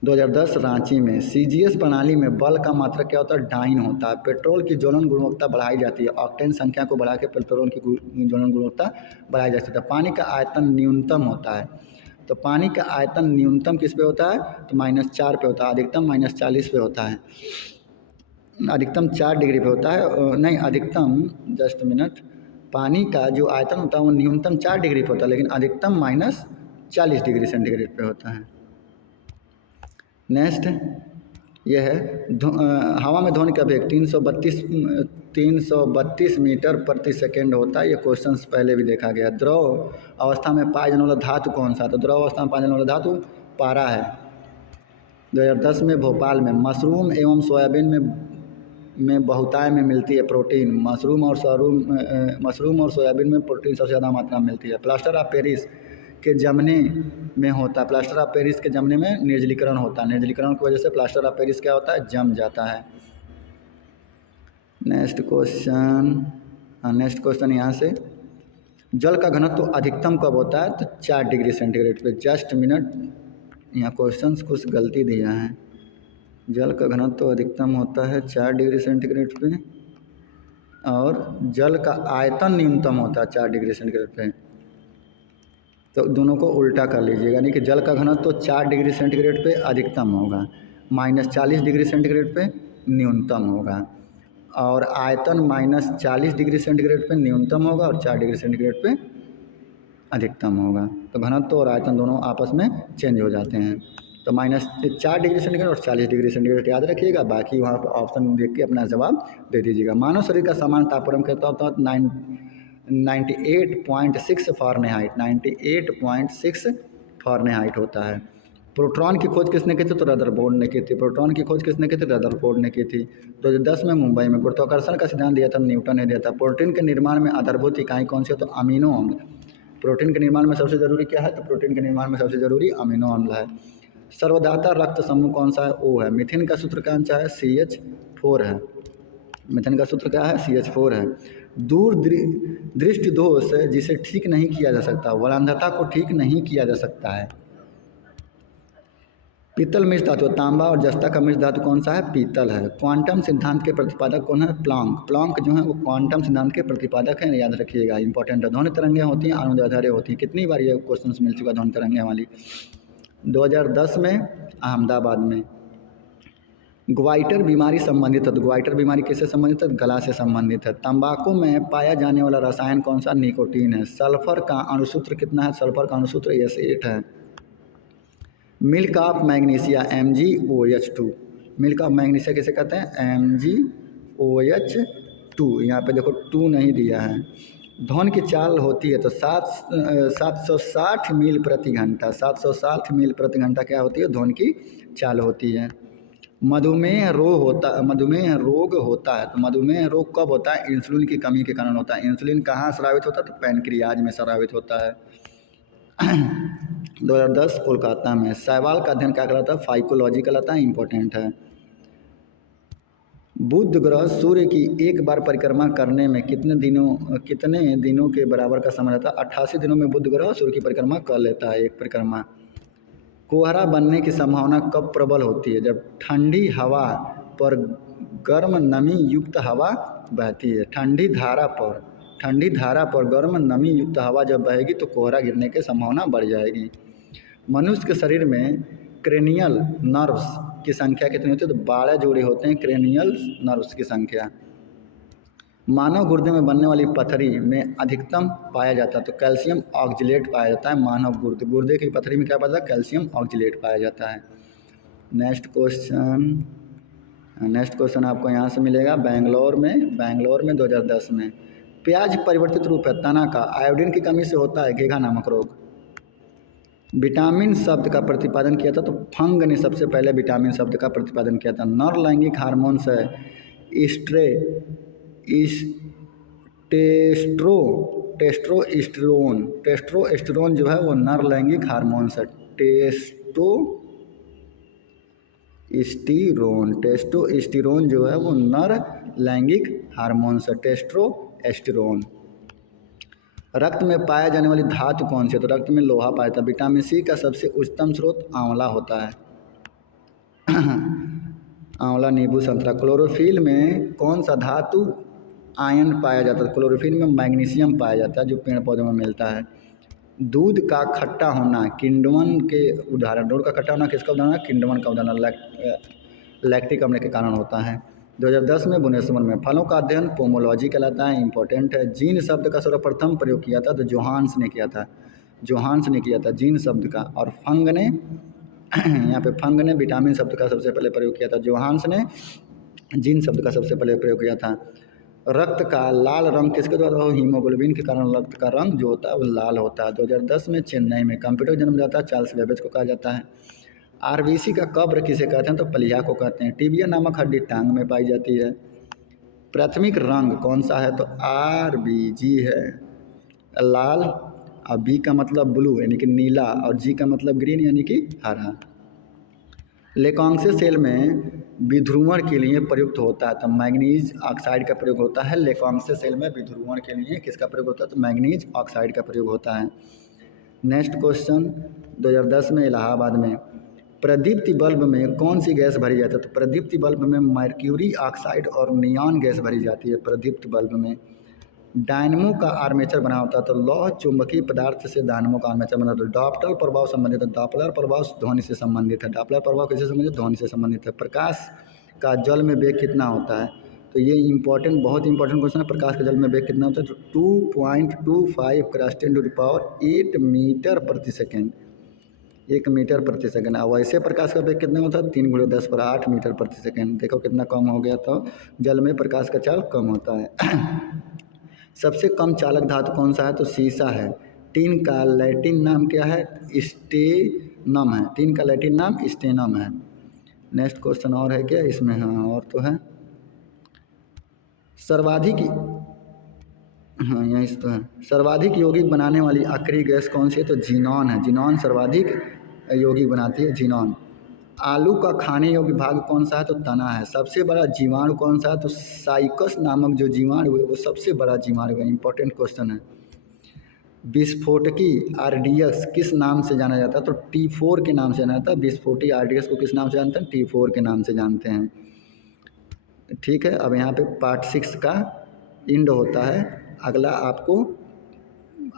2010 रांची में। CGS प्रणाली में बल का मात्रक क्या होता है, डाइन होता है। पेट्रोल की ज्वलन गुणवत्ता बढ़ाई जाती है। ऑक्टेन संख्या को बढ़ा के पेट्रोल की ज्वलन गुणवत्ता बढ़ाई जाती है। पानी का आयतन न्यूनतम होता है, तो पानी का आयतन न्यूनतम किस पे होता है, तो -4 पे होता है। अधिकतम -40 पे होता है। अधिकतम 4 डिग्री पे होता है नहीं अधिकतम, जस्ट मिनट, पानी का जो आयतन होता है वो न्यूनतम 4 डिग्री पे होता है, लेकिन अधिकतम -40 डिग्री सेंटीग्रेड पे होता है। नेक्स्ट यह है हवा में ध्वनि का वेग 332 मीटर प्रति सेकेंड होता है। ये क्वेश्चन पहले भी देखा गया। द्रव अवस्था में पाए जाने वाला धातु कौन सा? तो द्रव अवस्था में पाए जाने वाला धातु पारा है। 2010 में भोपाल में मशरूम एवं सोयाबीन में बहुतायत में मिलती है प्रोटीन। मशरूम और सोयाबीन में प्रोटीन सबसे ज़्यादा मात्रा में मिलती है। प्लास्टर ऑफ पेरिस के जमने में होता है, प्लास्टर ऑफ पेरिस के जमने में निर्जलीकरण होता है। निर्जलीकरण की वजह से प्लास्टर ऑफ पेरिस क्या होता है? जम जाता है। नेक्स्ट क्वेश्चन यहाँ से, जल का घनत्व तो अधिकतम कब होता है? तो 4 डिग्री सेंटीग्रेड पे। जस्ट मिनट, यहाँ क्वेश्चंस कुछ गलती दिया है। जल का घनत्व तो अधिकतम होता है 4 डिग्री सेंटीग्रेड पे, और जल का आयतन न्यूनतम होता है 4 डिग्री सेंटीग्रेड पे। तो दोनों को उल्टा कर लीजिएगा, यानी कि जल का घनत्व तो 4 डिग्री सेंटीग्रेड पे अधिकतम होगा, -40 डिग्री सेंटीग्रेड पे न्यूनतम होगा, और आयतन -40 डिग्री सेंटीग्रेड पे न्यूनतम होगा और 4 डिग्री सेंटीग्रेड पे अधिकतम होगा। तो घनत्व और आयतन दोनों आपस में चेंज हो जाते हैं। तो -4 डिग्री सेंटीग्रेड और 40 डिग्री सेंटीग्रेड याद रखिएगा, बाकी वहाँ पर ऑप्शन देख के अपना जवाब दे दीजिएगा। मानव शरीर का सामान्य तापक्रम कहता होता है 98.6 फ़ारेनहाइट, 98.6 फ़ारेनहाइट होता है। प्रोटॉन की खोज किसने की थी? तो रदरफोर्ड ने की थी। प्रोटॉन की खोज किसने की थी? रदरफोर्ड ने की थी। 2010 में मुंबई में। गुरुत्वाकर्षण का सिद्धांत दिया था न्यूटन ने दिया था। प्रोटीन के निर्माण में आधारभूत इकाई कौन सी है? तो अमीनो अम्ल। प्रोटीन के निर्माण में सबसे ज़रूरी क्या है? तो प्रोटीन के निर्माण में सबसे ज़रूरी अमीनो अम्ल है। सर्वधाता रक्त समूह कौन सा है? O है। मिथेन का सूत्र कौन सा है? CH4 है। मिथेन का सूत्र क्या है? CH4 है। दूर दृष्टि दोष जिसे ठीक नहीं किया जा सकता, वरांधता को ठीक नहीं किया जा सकता है। पीतल मिश्र धातु, तांबा और जस्ता का मिश्र धातु कौन सा है? पीतल है। क्वांटम सिद्धांत के प्रतिपादक कौन है? प्लैंक। प्लैंक जो है वो क्वांटम सिद्धांत के प्रतिपादक हैं, याद रखिएगा, इंपॉर्टेंट है। ध्वनि तरंगें होती हैं, अनुदैर्ध्य होती हैं। कितनी बार ये क्वेश्चन मिल चुका ध्वनि तरंगें वाली? 2010 में अहमदाबाद में। ग्वाइटर बीमारी संबंधित है, तो ग्वाइटर बीमारी किससे संबंधित है? गला से संबंधित है। तंबाकू में पाया जाने वाला रसायन कौन सा? निकोटीन है। सल्फर का अणुसूत्र कितना है? सल्फर का अणुसूत्र S8 है। Milk of magnesia MgOH2। Milk of magnesia किसे कहते हैं? MgOH2। यहाँ पे देखो 2 नहीं दिया है। ध्वनि की चाल होती है तो 760 मील प्रति घंटा। 760 मील प्रति घंटा क्या होती है? ध्वनि की चाल होती है। मधुमेह रोग होता है तो मधुमेह रोग कब होता है? इंसुलिन की कमी के कारण होता है। इंसुलिन कहाँ स्रावित होता है? तो पैनक्रियाज में स्रावित होता है। 2010 कोलकाता में। शैवाल का अध्ययन क्या कहलाता है? फाइकोलॉजी कहलाता है, इंपॉर्टेंट है। बुध ग्रह सूर्य की एक बार परिक्रमा करने में कितने दिनों के बराबर का समय रहता है? 88 दिनों में बुध ग्रह सूर्य की परिक्रमा कर लेता है, एक परिक्रमा। कोहरा बनने की संभावना कब प्रबल होती है? जब ठंडी हवा पर गर्म नमी युक्त हवा बहती है। ठंडी धारा पर गर्म नमी युक्त हवा जब बहेगी तो कोहरा गिरने की संभावना बढ़ जाएगी। मनुष्य के शरीर में क्रेनियल नर्व्स की संख्या कितनी होती है? तो 12 जोड़े होते हैं क्रेनियल नर्व्स की संख्या। मानव गुर्दे में बनने वाली पथरी में अधिकतम पाया जाता है तो कैल्शियम ऑक्जिलेट पाया जाता है। मानव गुर्दे की पथरी में क्या पाया जाता है? कैल्शियम ऑक्जिलेट पाया जाता है। नेक्स्ट क्वेश्चन आपको यहाँ से मिलेगा बेंगलोर में 2010 में। प्याज परिवर्तित रूप है तना का आयोडीन की कमी से होता है घेघा नामक रोग। विटामिन शब्द का प्रतिपादन किया था तो फंग ने सबसे पहले विटामिन शब्द का प्रतिपादन किया था। नर लैंगिक हार्मोन्स है टेस्टोस्टेरोन जो है वो नर लैंगिक हार्मोन्स है। टेस्टोस्टेरोन जो है वो नर लैंगिक हार्मोन्स है, टेस्टोस्टेरोन। रक्त में पाया जाने वाली धातु कौन सी है? तो रक्त में लोहा पाया जाता है। विटामिन सी का सबसे उच्चतम स्रोत आंवला होता है। आंवला, नींबू, संतरा। क्लोरोफिल में कौन सा धातु आयन पाया जाता है? क्लोरोफिल में मैग्नीशियम पाया जाता है जो पेड़ पौधों में मिलता है। दूध का खट्टा होना किण्वन के उदाहरण। दूध का खट्टा होना किसका उदाहरण है? किण्वन का उदाहरण लैक्टिक अम्ल के कारण होता है। 2010 में भुवनेश्वर में। फलों का अध्ययन पोमोलॉजी कहलाता है, इंपॉर्टेंट है। जीन शब्द का सर्वप्रथम प्रयोग किया था तो जोहान्स ने किया था, जोहान्स ने किया था जीन शब्द का। और फंग ने यहाँ पे फंग ने विटामिन शब्द का सबसे पहले प्रयोग किया था, जोहान्स ने जीन शब्द का सबसे पहले प्रयोग किया था। रक्त का लाल रंग किसके द्वारा हो? हीमोग्लोबिन के कारण रक्त का रंग जो होता है वो लाल होता है। 2010 में चेन्नई में। कंप्यूटर जन्म जाता है चार्ल्स बेबेज को कहा जाता है। आरबीसी का कब्र किसे कहते हैं? तो प्लीहा को कहते हैं। टिबिया नामक हड्डी टांग में पाई जाती है। प्राथमिक रंग कौन सा है? तो आरबीजी है, लाल। और बी का मतलब ब्लू यानी कि नीला, और जी का मतलब ग्रीन यानी कि हरा। लेकांक्से सेल में विध्रुवण के लिए प्रयुक्त होता है तो मैग्नीज ऑक्साइड का प्रयोग होता है। लेकांक्से सेल में विध्रुवण के लिए किसका प्रयोग होता है? तो मैग्नीज ऑक्साइड का प्रयोग होता है। नेक्स्ट क्वेश्चन 2010 में इलाहाबाद में। प्रदीप्ति बल्ब में कौन सी गैस भरी जाती है? तो प्रदीप्ति बल्ब में मर्क्यूरी ऑक्साइड और नियॉन गैस भरी जाती है प्रदीप्ति बल्ब में। डायनमो का आर्मेचर बना होता है तो लौह चुंबकीय पदार्थ से डायनमो का आर्मेचर बना होता है। डॉप्लर प्रभाव संबंधित है, डॉप्लर प्रभाव ध्वनि से संबंधित है। डॉप्लर प्रभाव किससे संबंधित? ध्वनि से संबंधित है। प्रकाश का जल में वेग कितना होता है? तो ये इंपॉर्टेंट, बहुत इंपॉर्टेंट क्वेश्चन है। प्रकाश का जल में वेग कितना होता है? तो 2.25 × 10⁸ मीटर प्रति सेकेंड, 1 मीटर प्रति सेकेंड। और वैसे प्रकाश का वेग कितना होता है? 3 × 10⁸ मीटर प्रति सेकेंड। देखो कितना कम हो गया, तो जल में प्रकाश का चाल कम होता है। सबसे कम चालक धातु कौन सा है? तो सीसा है। टीन का लैटिन नाम क्या है? स्टेनम है। टीन का लैटिन नाम स्टेनम है। नेक्स्ट क्वेश्चन और है क्या इसमें? हाँ और तो है। सर्वाधिक, हाँ यही तो है। सर्वाधिक यौगिक बनाने वाली अक्रिय गैस कौन सी है? तो जीनॉन है। जीनॉन सर्वाधिक यौगिक बनाती है, जीनॉन। आलू का खाने योग्य भाग कौन सा है? तो तना है। सबसे बड़ा जीवाणु कौन सा है? तो साइकस नामक जो जीवाणु है वो सबसे बड़ा जीवाणु है। इंपॉर्टेंट क्वेश्चन है। विस्फोटकी आरडीएक्स किस नाम से जाना जाता है? तो T4 के नाम से जाना जाता है। विस्फोटकी आरडीएक्स को किस नाम से जानते हैं? T4 के नाम से जानते हैं। ठीक है, अब यहाँ पे पार्ट 6 का एंड होता है। अगला आपको,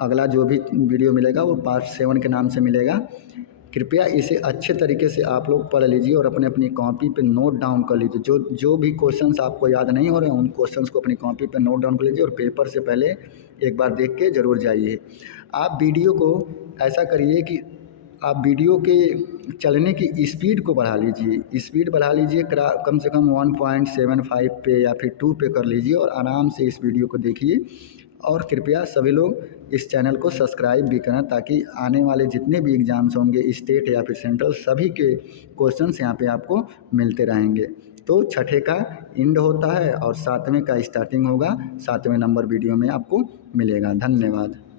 अगला जो भी वीडियो मिलेगा वो पार्ट 7 के नाम से मिलेगा। कृपया इसे अच्छे तरीके से आप लोग पढ़ लीजिए और अपने अपनी कॉपी पे नोट डाउन कर लीजिए। जो भी क्वेश्चंस आपको याद नहीं हो रहे हैं उन क्वेश्चंस को अपनी कॉपी पे नोट डाउन कर लीजिए और पेपर से पहले एक बार देख के ज़रूर जाइए। आप वीडियो को ऐसा करिए कि आप वीडियो के चलने की स्पीड को बढ़ा लीजिए, स्पीड बढ़ा लीजिए, कम से कम 1.75 पे या फिर 2 पे कर लीजिए और आराम से इस वीडियो को देखिए। और कृपया सभी लोग इस चैनल को सब्सक्राइब भी करें ताकि आने वाले जितने भी एग्ज़ाम्स होंगे स्टेट या फिर सेंट्रल, सभी के क्वेश्चंस यहाँ पे आपको मिलते रहेंगे। तो छठे का एंड होता है और 7वें का स्टार्टिंग होगा। 7वें नंबर वीडियो में आपको मिलेगा। धन्यवाद।